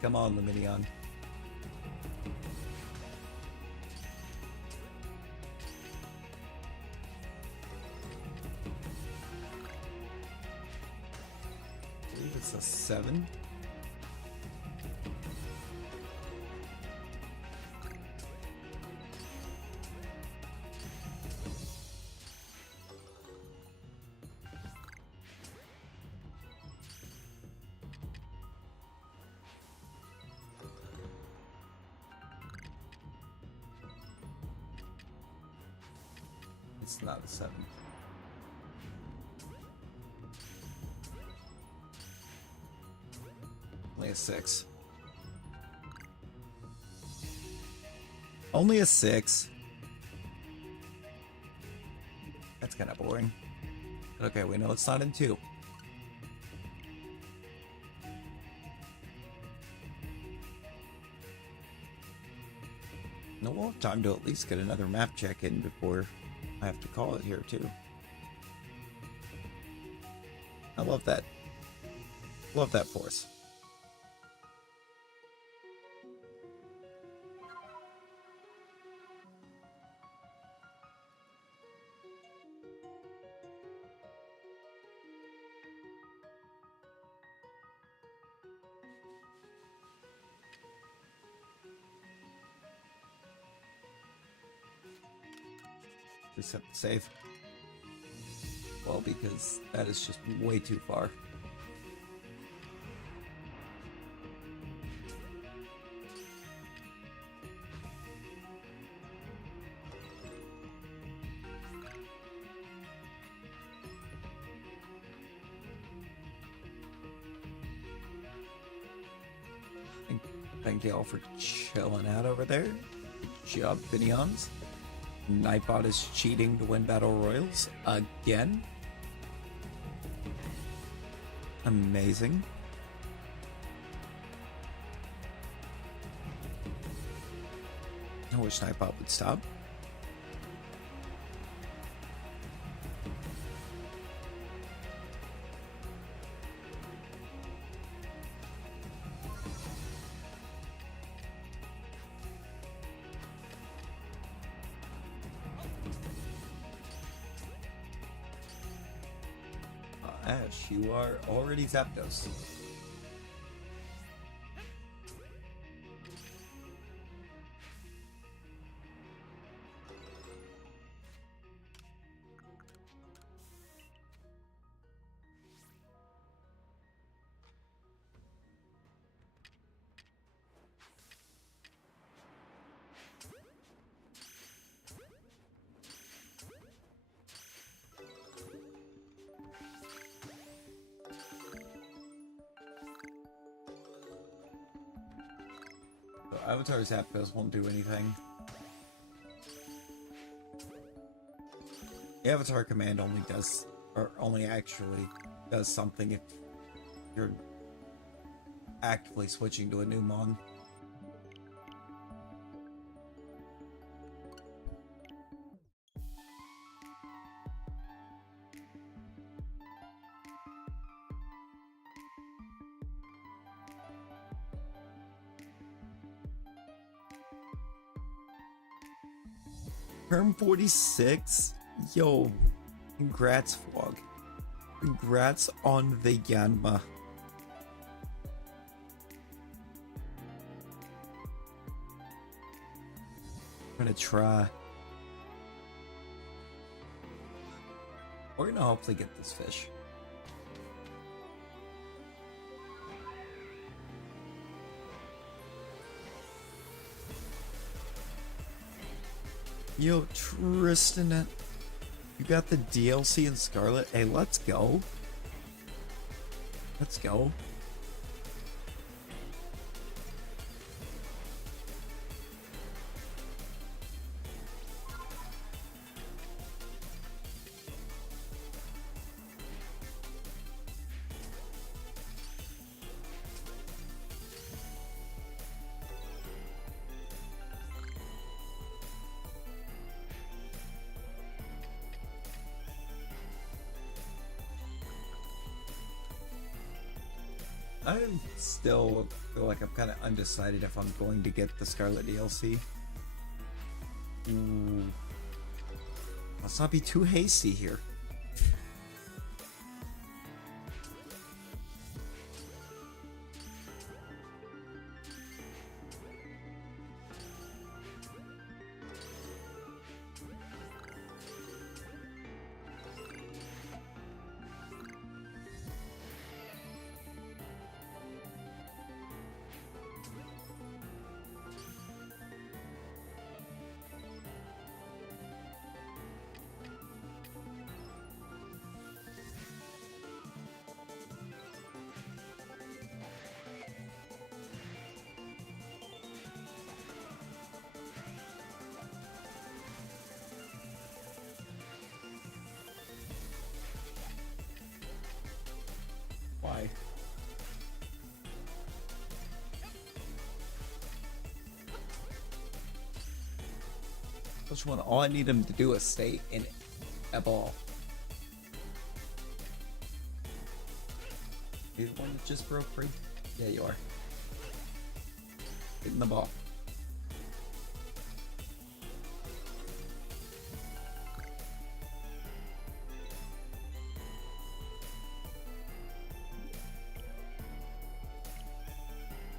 Come on, Lumineon. I believe it's a 7. It's not a 7. Only a 6. Only a 6. That's kind of boring. Okay, we know it's not in 2. No, we'll have time to at least get another map check in before I have to call it here, too. I love that. Love that force. Just have to save. Well, because that is just way too far. Thank you all for chilling out over there. Good job, Finions. Nightbot is cheating to win Battle Royals again. Amazing. I wish Nightbot would stop. Ash, you are already Zapdos. Avatar Zapdos won't do anything. The Avatar command only does, or only actually does something if you're actively switching to a new mon. Term 46? Yo, congrats, Vlog. Congrats on the Yanma. I'm gonna try. We're gonna hopefully get this fish. Yo, Tristan, you got the DLC in Scarlet? Hey, let's go. Let's go. I still feel like I'm kind of undecided if I'm going to get the Scarlet DLC. Ooh. Let's not be too hasty here. Which one? All I need him to do is stay in a ball. You the one that just broke free? Yeah, you are. Get in the ball.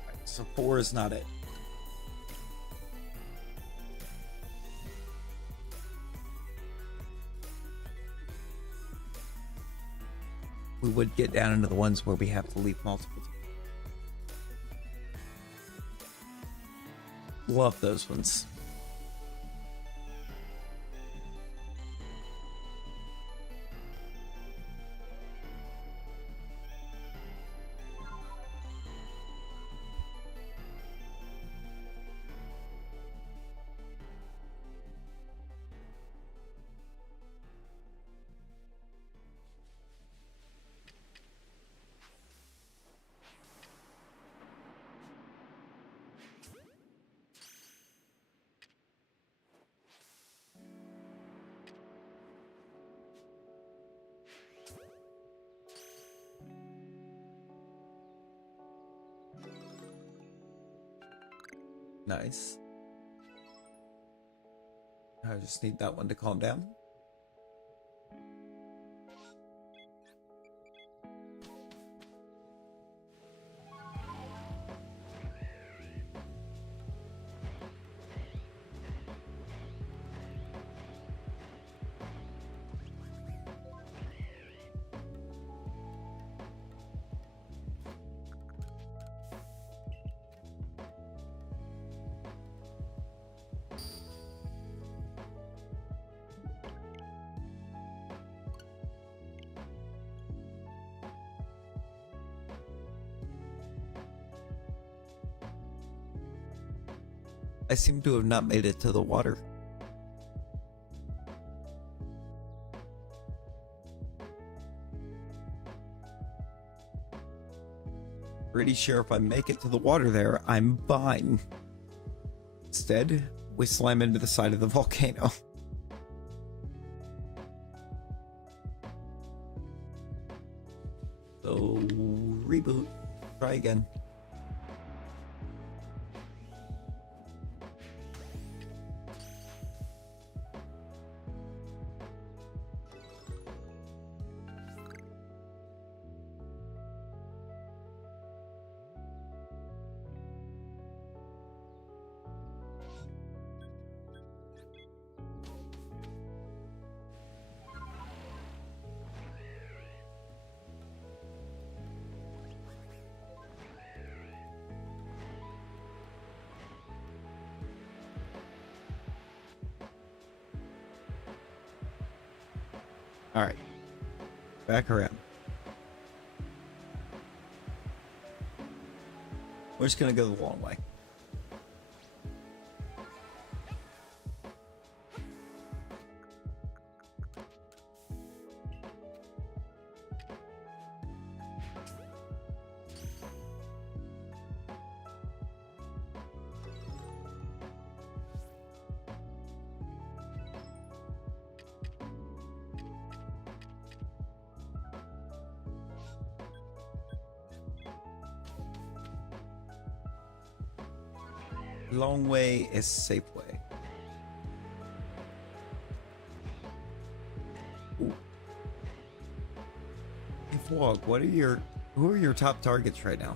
Right, so 4 is not it. We would get down into the ones where we have to leave multiple. Love those ones. Nice. I just need that one to calm down. I seem to have not made it to the water. Pretty sure if I make it to the water there, I'm fine. Instead, we slam into the side of the volcano. So, reboot. Try again. All right, back around. We're just gonna go the long way. Long way is safe way. Ooh. Hey, Vlog, who are your top targets right now?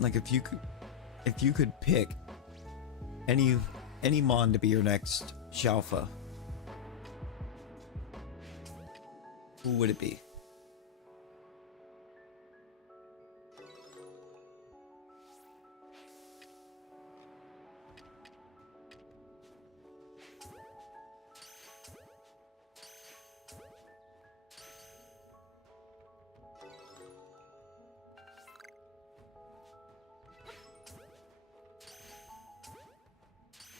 Like if you could pick any mon to be your next Shalpha, who would it be?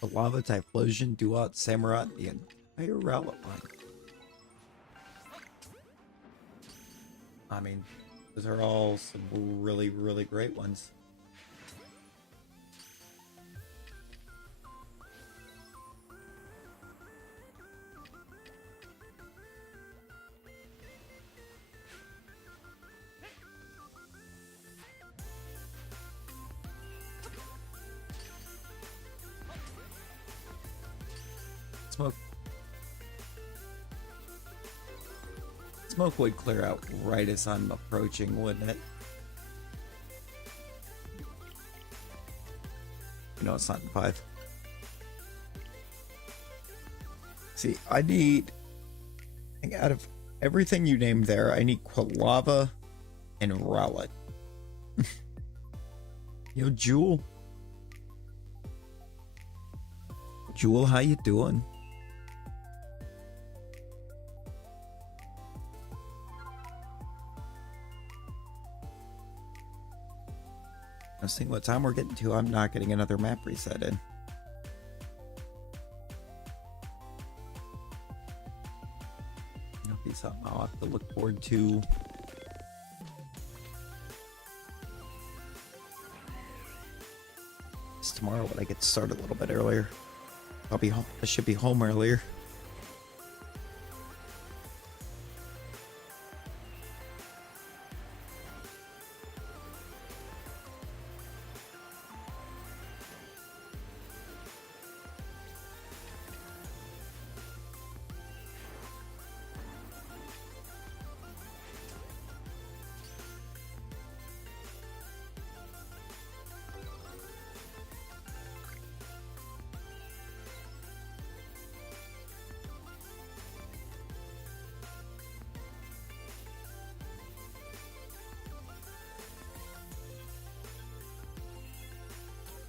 The lava typhlosion, Duat, Samurott, the entire Rowlet line. I mean, those are all some really, really great ones. Smoke would clear out right as I'm approaching, wouldn't it? No, it's not in 5. See, I need... out of everything you named there, I need Quilava and Rowlet. Yo, Jewel. Jewel, how you doing? I was thinking what time we're getting to. I'm not getting another map reset in. That'll be something I'll have to look forward to. It's tomorrow when I get started a little bit earlier. I'll be home. I should be home earlier.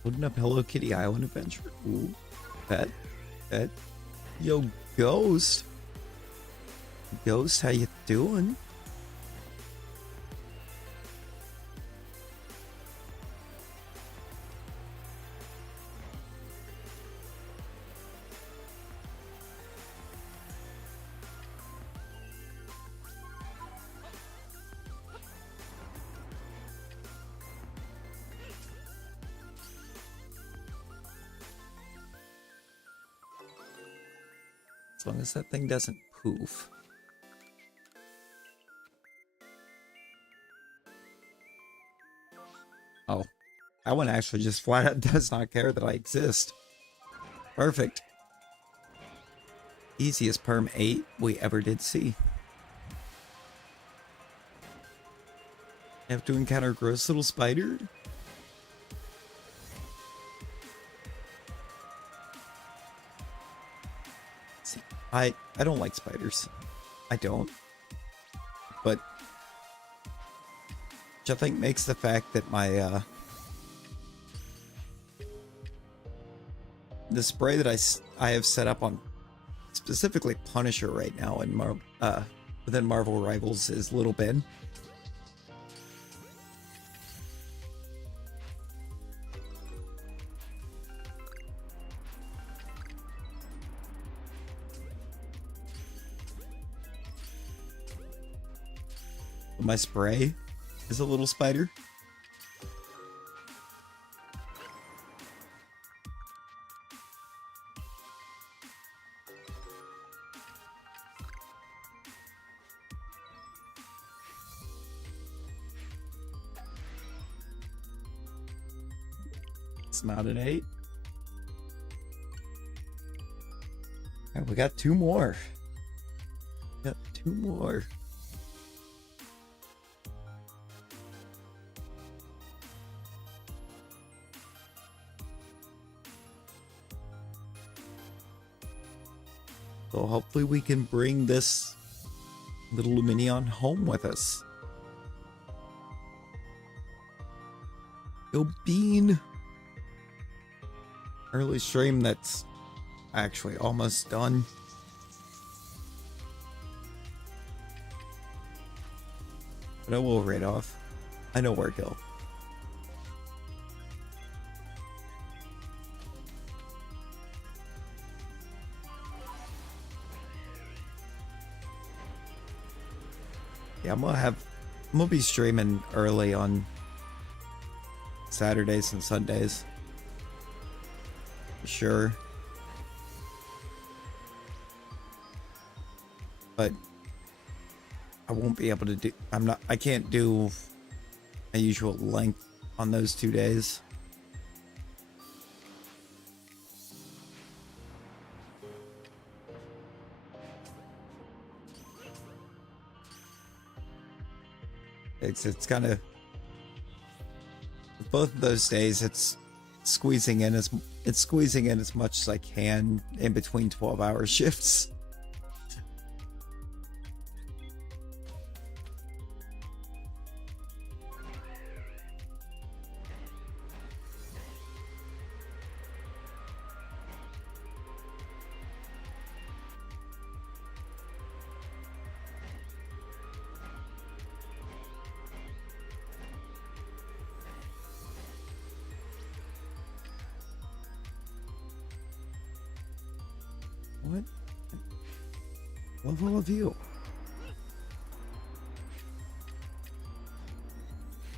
Loading up Hello Kitty Island Adventure. Ooh, pet. Yo, Ghost. Ghost, how you doing? As long as that thing doesn't poof. Oh, that one actually just flat out does not care that I exist. Perfect. Easiest perm 8 we ever did see. Have to encounter gross little spider? I don't like spiders. I don't. But which I think makes the fact that my the spray that I have set up on specifically Punisher right now in within Marvel Rivals is Little Ben. My spray is a little spider. It's not an 8. And we got 2 more. Got 2 more. So hopefully we can bring this little Luminion home with us. Yo, Bean! Early stream that's actually almost done. But I will raid off. I know where to go. Yeah, I'm gonna be streaming early on Saturdays and Sundays. For sure. But I won't be able to do I can't do a usual length on those 2 days. It's kind of both of those days. It's squeezing in as much as I can in between 12-hour shifts. What level of you?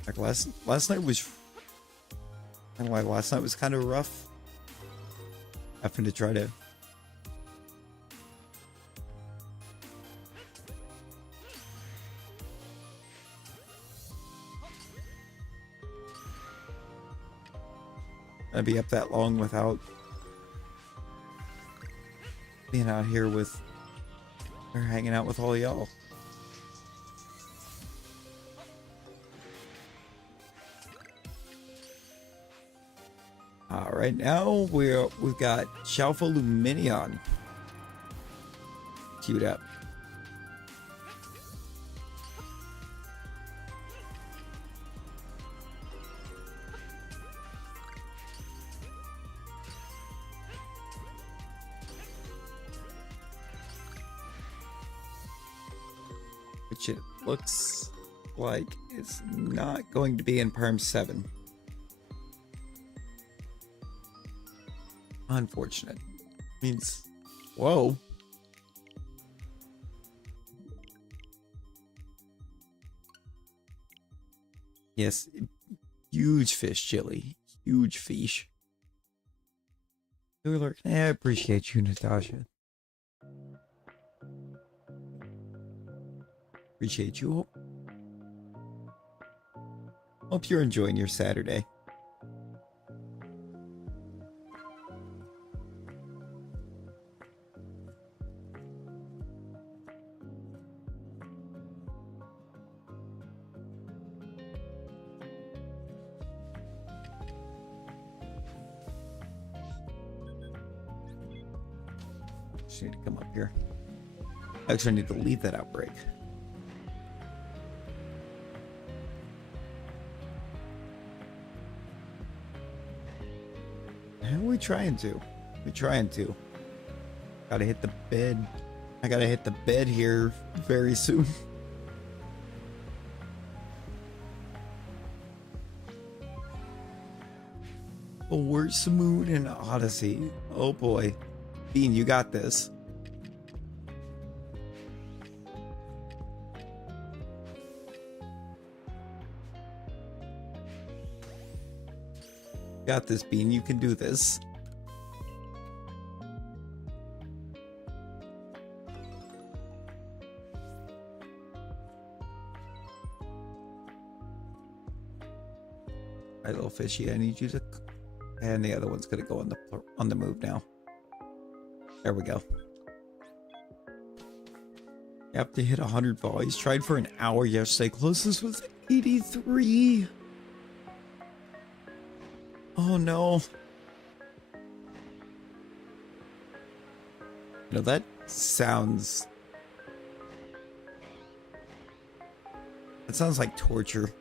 Like last night was kind of like last night was kind of rough. Having to try to be up that long without being out here with or hanging out with all y'all. All right, now we've got Shalpha Luminion queued up. Which it looks like it's not going to be in Perm 7. Unfortunate. Means, whoa. Yes, huge fish, Chili. Huge fish. I appreciate you, Natasha. Appreciate you. Hope you're enjoying your Saturday. Just need to come up here. Actually, I need to leave that outbreak. We're trying to. Gotta hit the bed. I gotta hit the bed here very soon. Oh, where's Moon and Odyssey? Oh boy. Bean, you got this. Got this, Bean. You can do this. Alright, little fishy, I need you to... And the other one's gonna go on the move now. There we go. You have to hit 100 volleys. Tried for an hour yesterday. Closest was 83. Oh no. No, that sounds... That sounds like torture.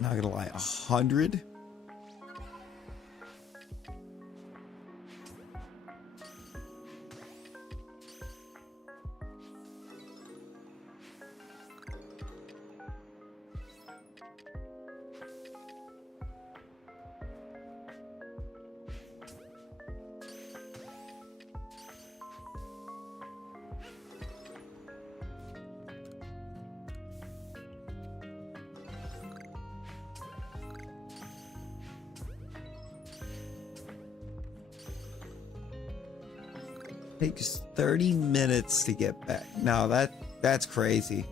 Not gonna lie, 100? Takes 30 minutes to get back. No, that's crazy.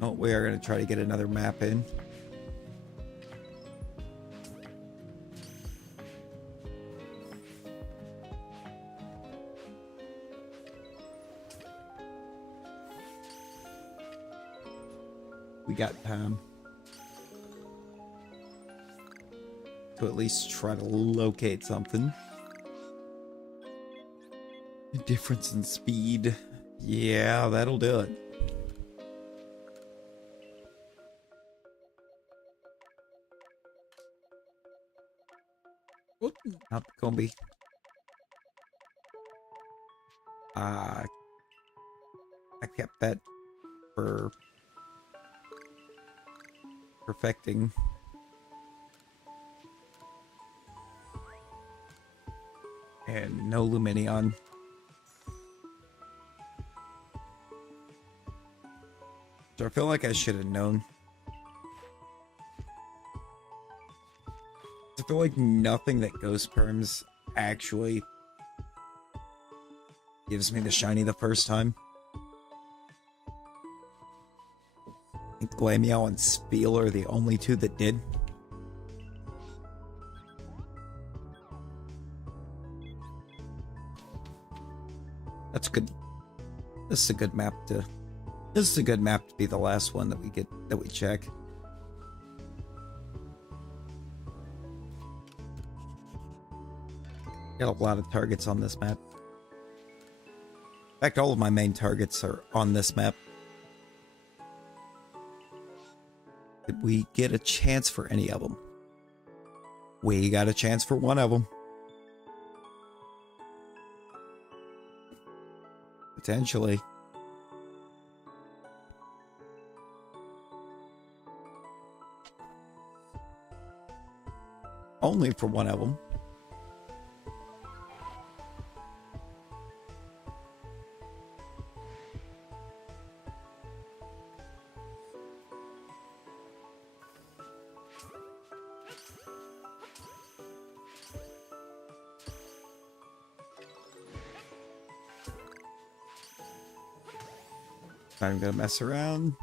Oh, we are going to try to get another map in. We got time to at least try to locate something. The difference in speed. Yeah, that'll do it. Whoop, not the combi. I kept that for perfecting. And no Luminion. So I feel like I should have known. I feel like nothing that Ghost Perms actually gives me the shiny the first time. I think Glameow and Spiel are the only two that did. That's good. This is a good map to. This is a good map to be the last one that we check. Got a lot of targets on this map. In fact, all of my main targets are on this map. Did we get a chance for any of them? We got a chance for one of them. Potentially. Only for one of them. Not even gonna mess around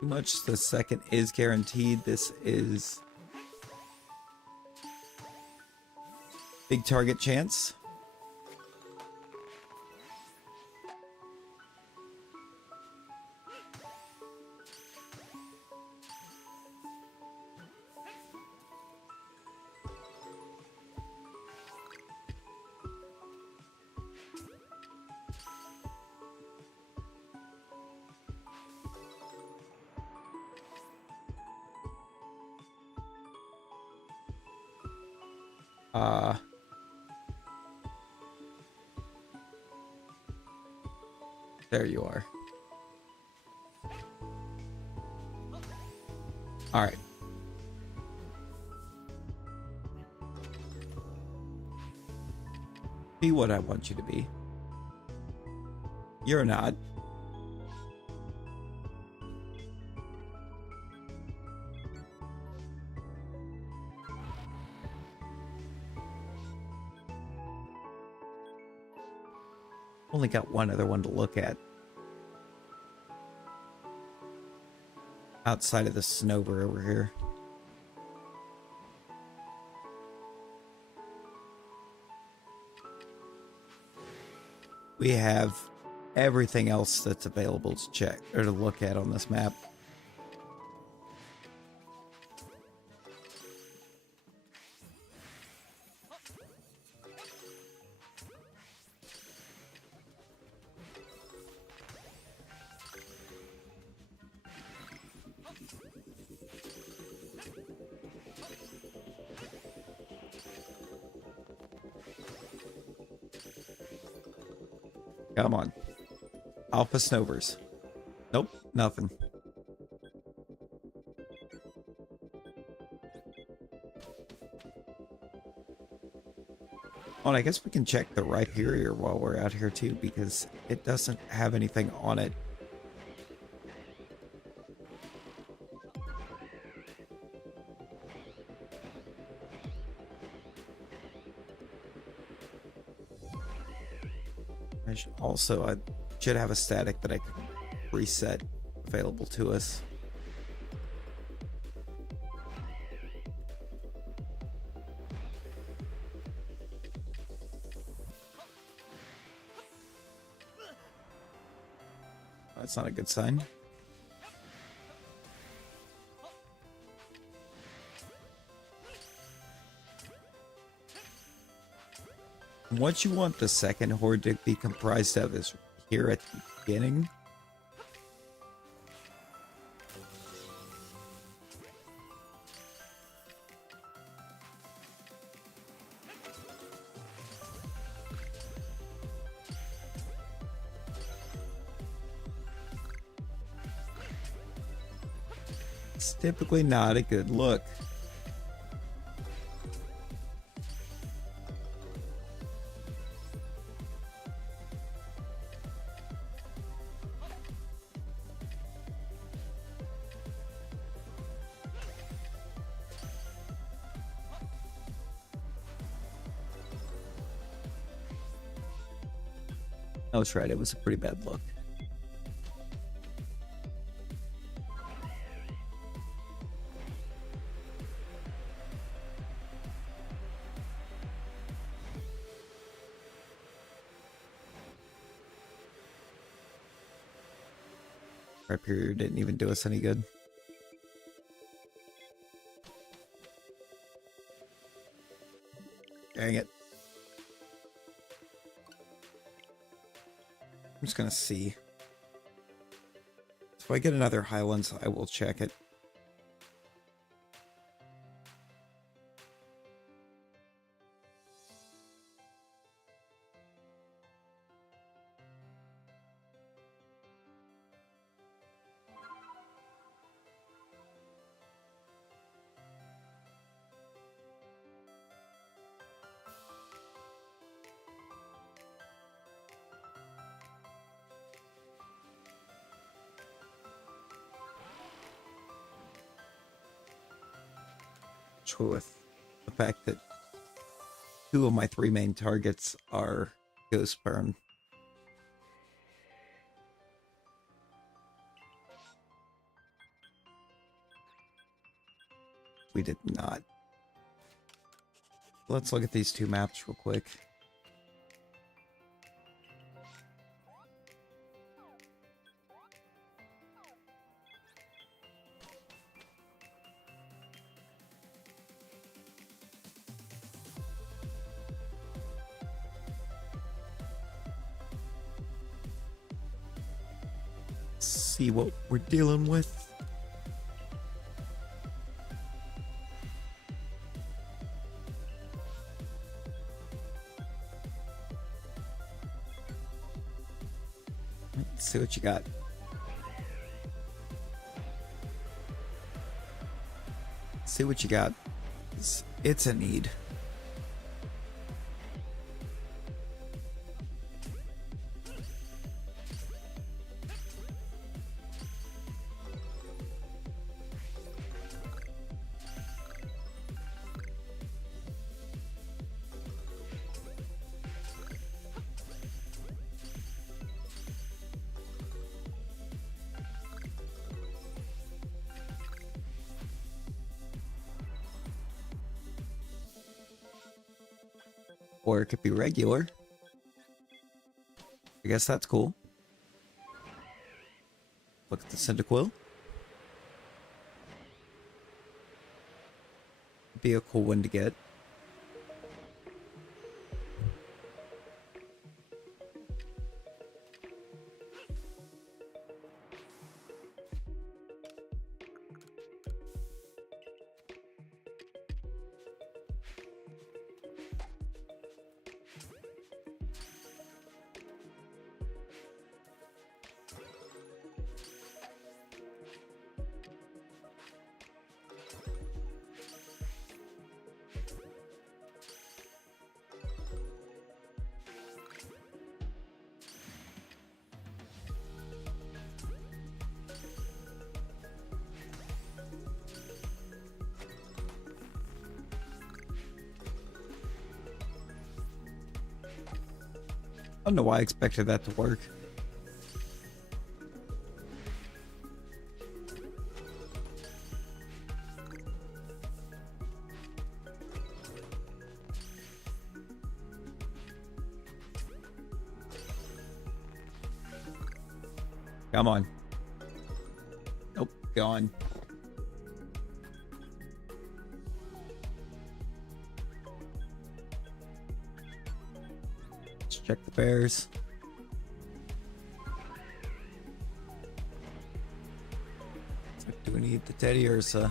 too much. The second is guaranteed. This is big target chance. There you are. All right. Be what I want you to be. You're not. Only got one other one to look at. Outside of the Snover over here. We have everything else that's available to check or to look at on this map. Come on. Alpha Snovers. Nope, nothing. Oh, and I guess we can check the Rhyperior while we're out here too, because it doesn't have anything on it. Also, I should have a static that I can reset available to us. That's not a good sign. what you want the second horde to be comprised of is here at the beginning. It's typically not a good look. I was right, it was a pretty bad look. Right period didn't even do us any good. Dang it. I'm just gonna see. If I get another Highlands, I will check it. With the fact that 2 of my 3 main targets are Ghost Burn. We did not. Let's look at these 2 maps real quick. See what we're dealing with. Let's see what you got. See what you got. It's a need. Or it could be regular. I guess that's cool. Look at the Cyndaquil. Be a cool one to get. I don't know why I expected that to work. Come on. Nope, gone. Let's check the bears. Do we need the Teddy Ursa?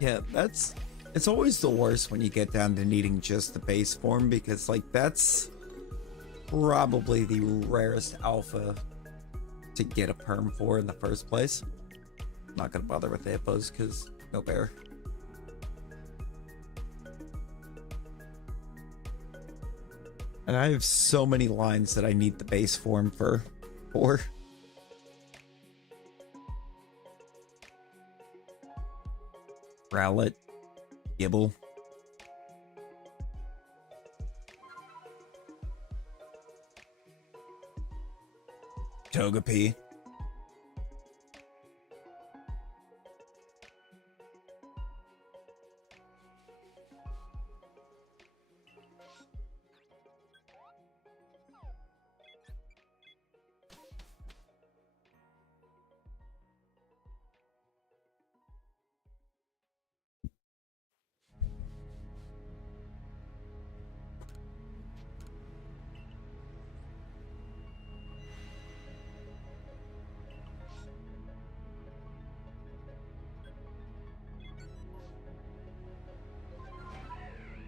Yeah, it's always the worst when you get down to needing just the base form, because like that's probably the rarest alpha to get a perm for in the first place. I'm not gonna bother with the hippos because no bear. And I have so many lines that I need the base form for. Rowlet, Gibble. Togepi.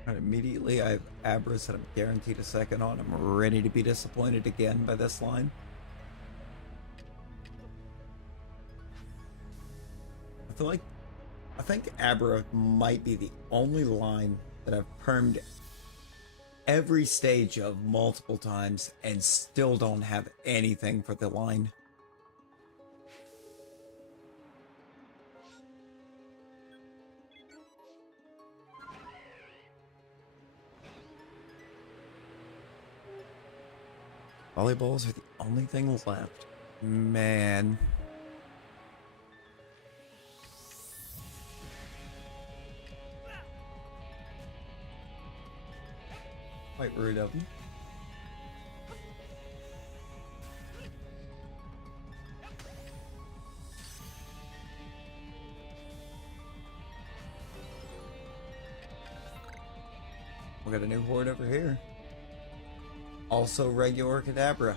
And immediately I have Abras that I'm guaranteed a second on. I'm ready to be disappointed again by this line. I think Abra might be the only line that I've permed every stage of multiple times and still don't have anything for the line. Volleyballs are the only thing left. Man. Quite rude of him. We got a new horde over here. Also regular Kadabra.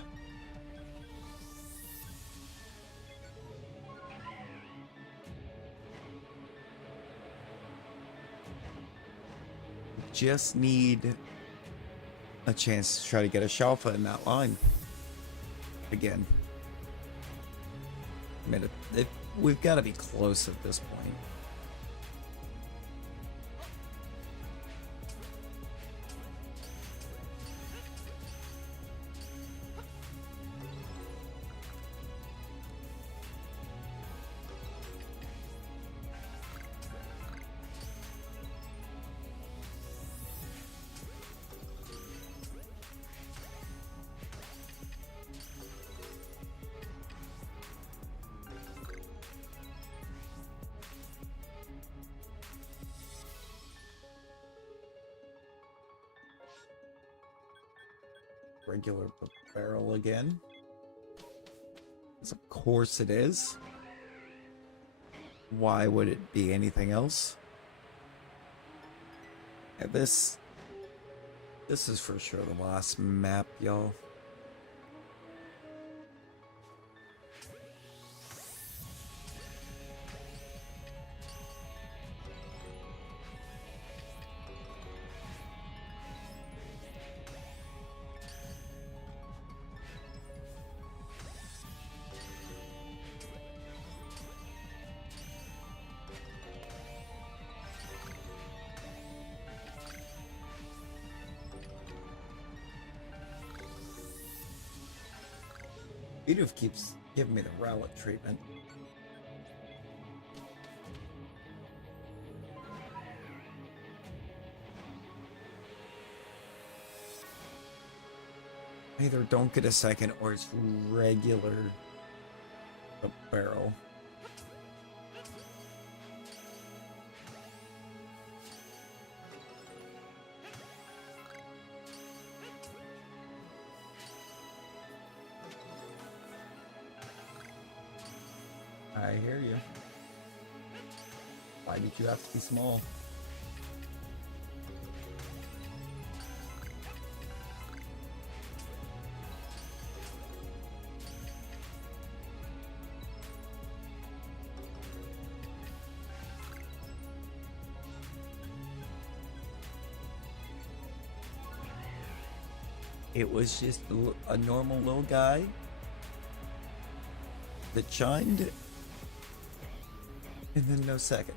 Just need a chance to try to get a Shalpha in that line again. I mean, we've got to be close at this point. Regular barrel again. As of course it is. Why would it be anything else? Yeah, this is for sure the last map, y'all. Edith keeps giving me the Rowlet treatment. Either don't get a second or it's regular the barrel. I hear you. Why did you have to be small? It was just a normal little guy that chimed, and then no second.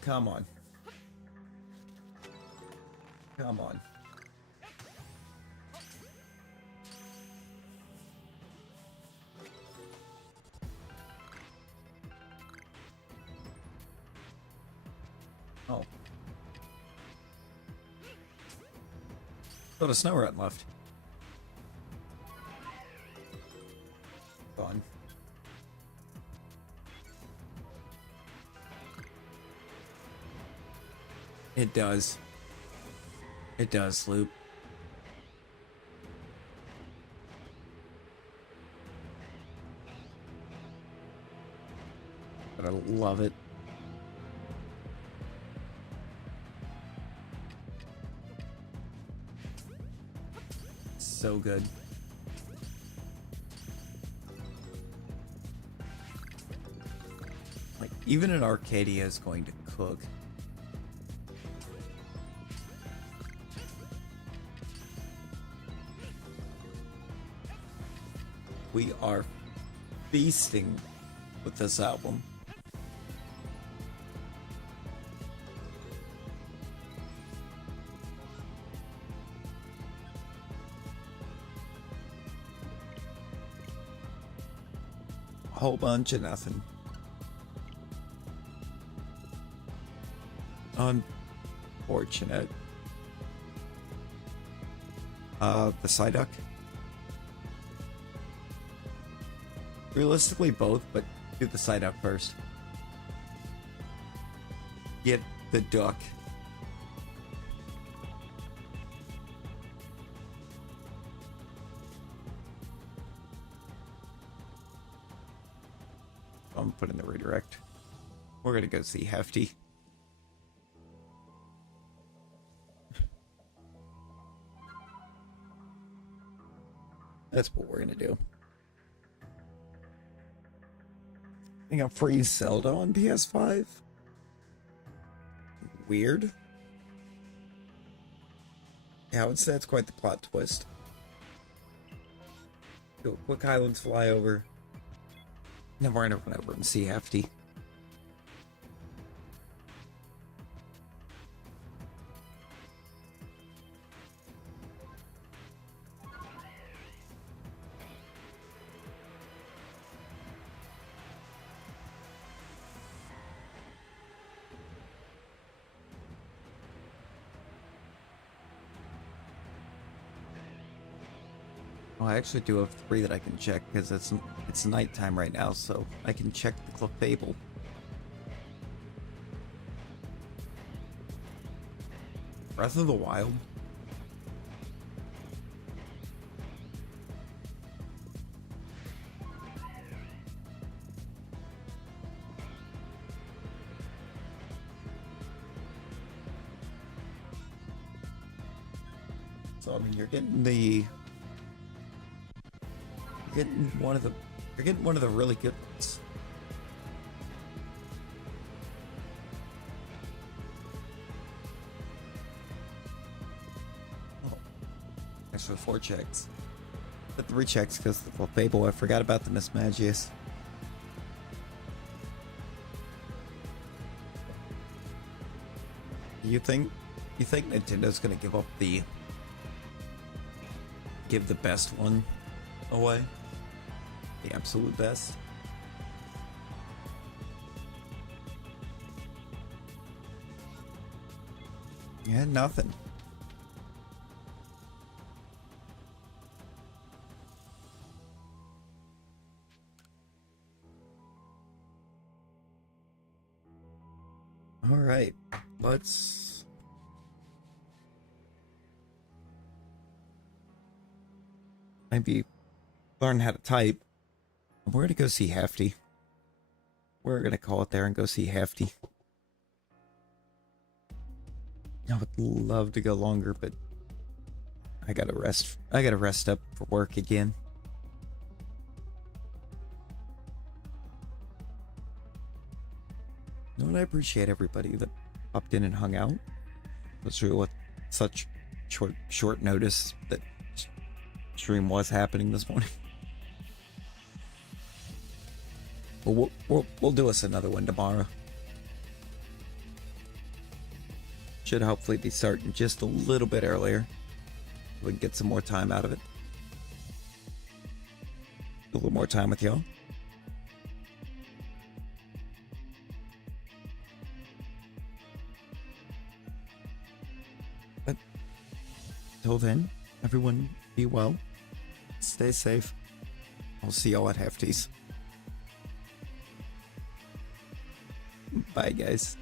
Come on. Come on. Oh. Got a snow rat left. Gone. It does. It does, Loop. But I love it. So good. Like, even an Arcadia is going to cook. We are feasting with this album. A whole bunch of nothing. Unfortunate. The Psyduck. Realistically both, but do the Psyduck first. Get the duck. I'm putting the redirect. We're gonna go see Hefty. That's what we're gonna do. I think I'm free Zelda on PS5. Weird. Yeah, I would say that's quite the plot twist. Do a quick Highlands flyover. Then we're gonna run over and see Hefty. Oh, I actually do have 3 that I can check because it's nighttime right now, so I can check the Clefable. Breath of the Wild. So I mean, you're getting one of the really good ones. or 4 checks. The 3 checks because of the Fable. I forgot about the Miss Magius. You think Nintendo's gonna give the best one away? The absolute best? Yeah, nothing. All right, let's maybe learn how to type. We're gonna go see Hefty. We're gonna call it there and go see Hefty. I would love to go longer, but I gotta rest. I gotta rest up for work again. You know what? I appreciate everybody that popped in and hung out. That's really what such short notice that stream was happening this morning. Well, we'll do us another one tomorrow. Should hopefully be starting just a little bit earlier. We can get some more time out of it. A little more time with y'all. But till then, everyone be well. Stay safe. I'll see y'all at Hefty's. Bye, guys.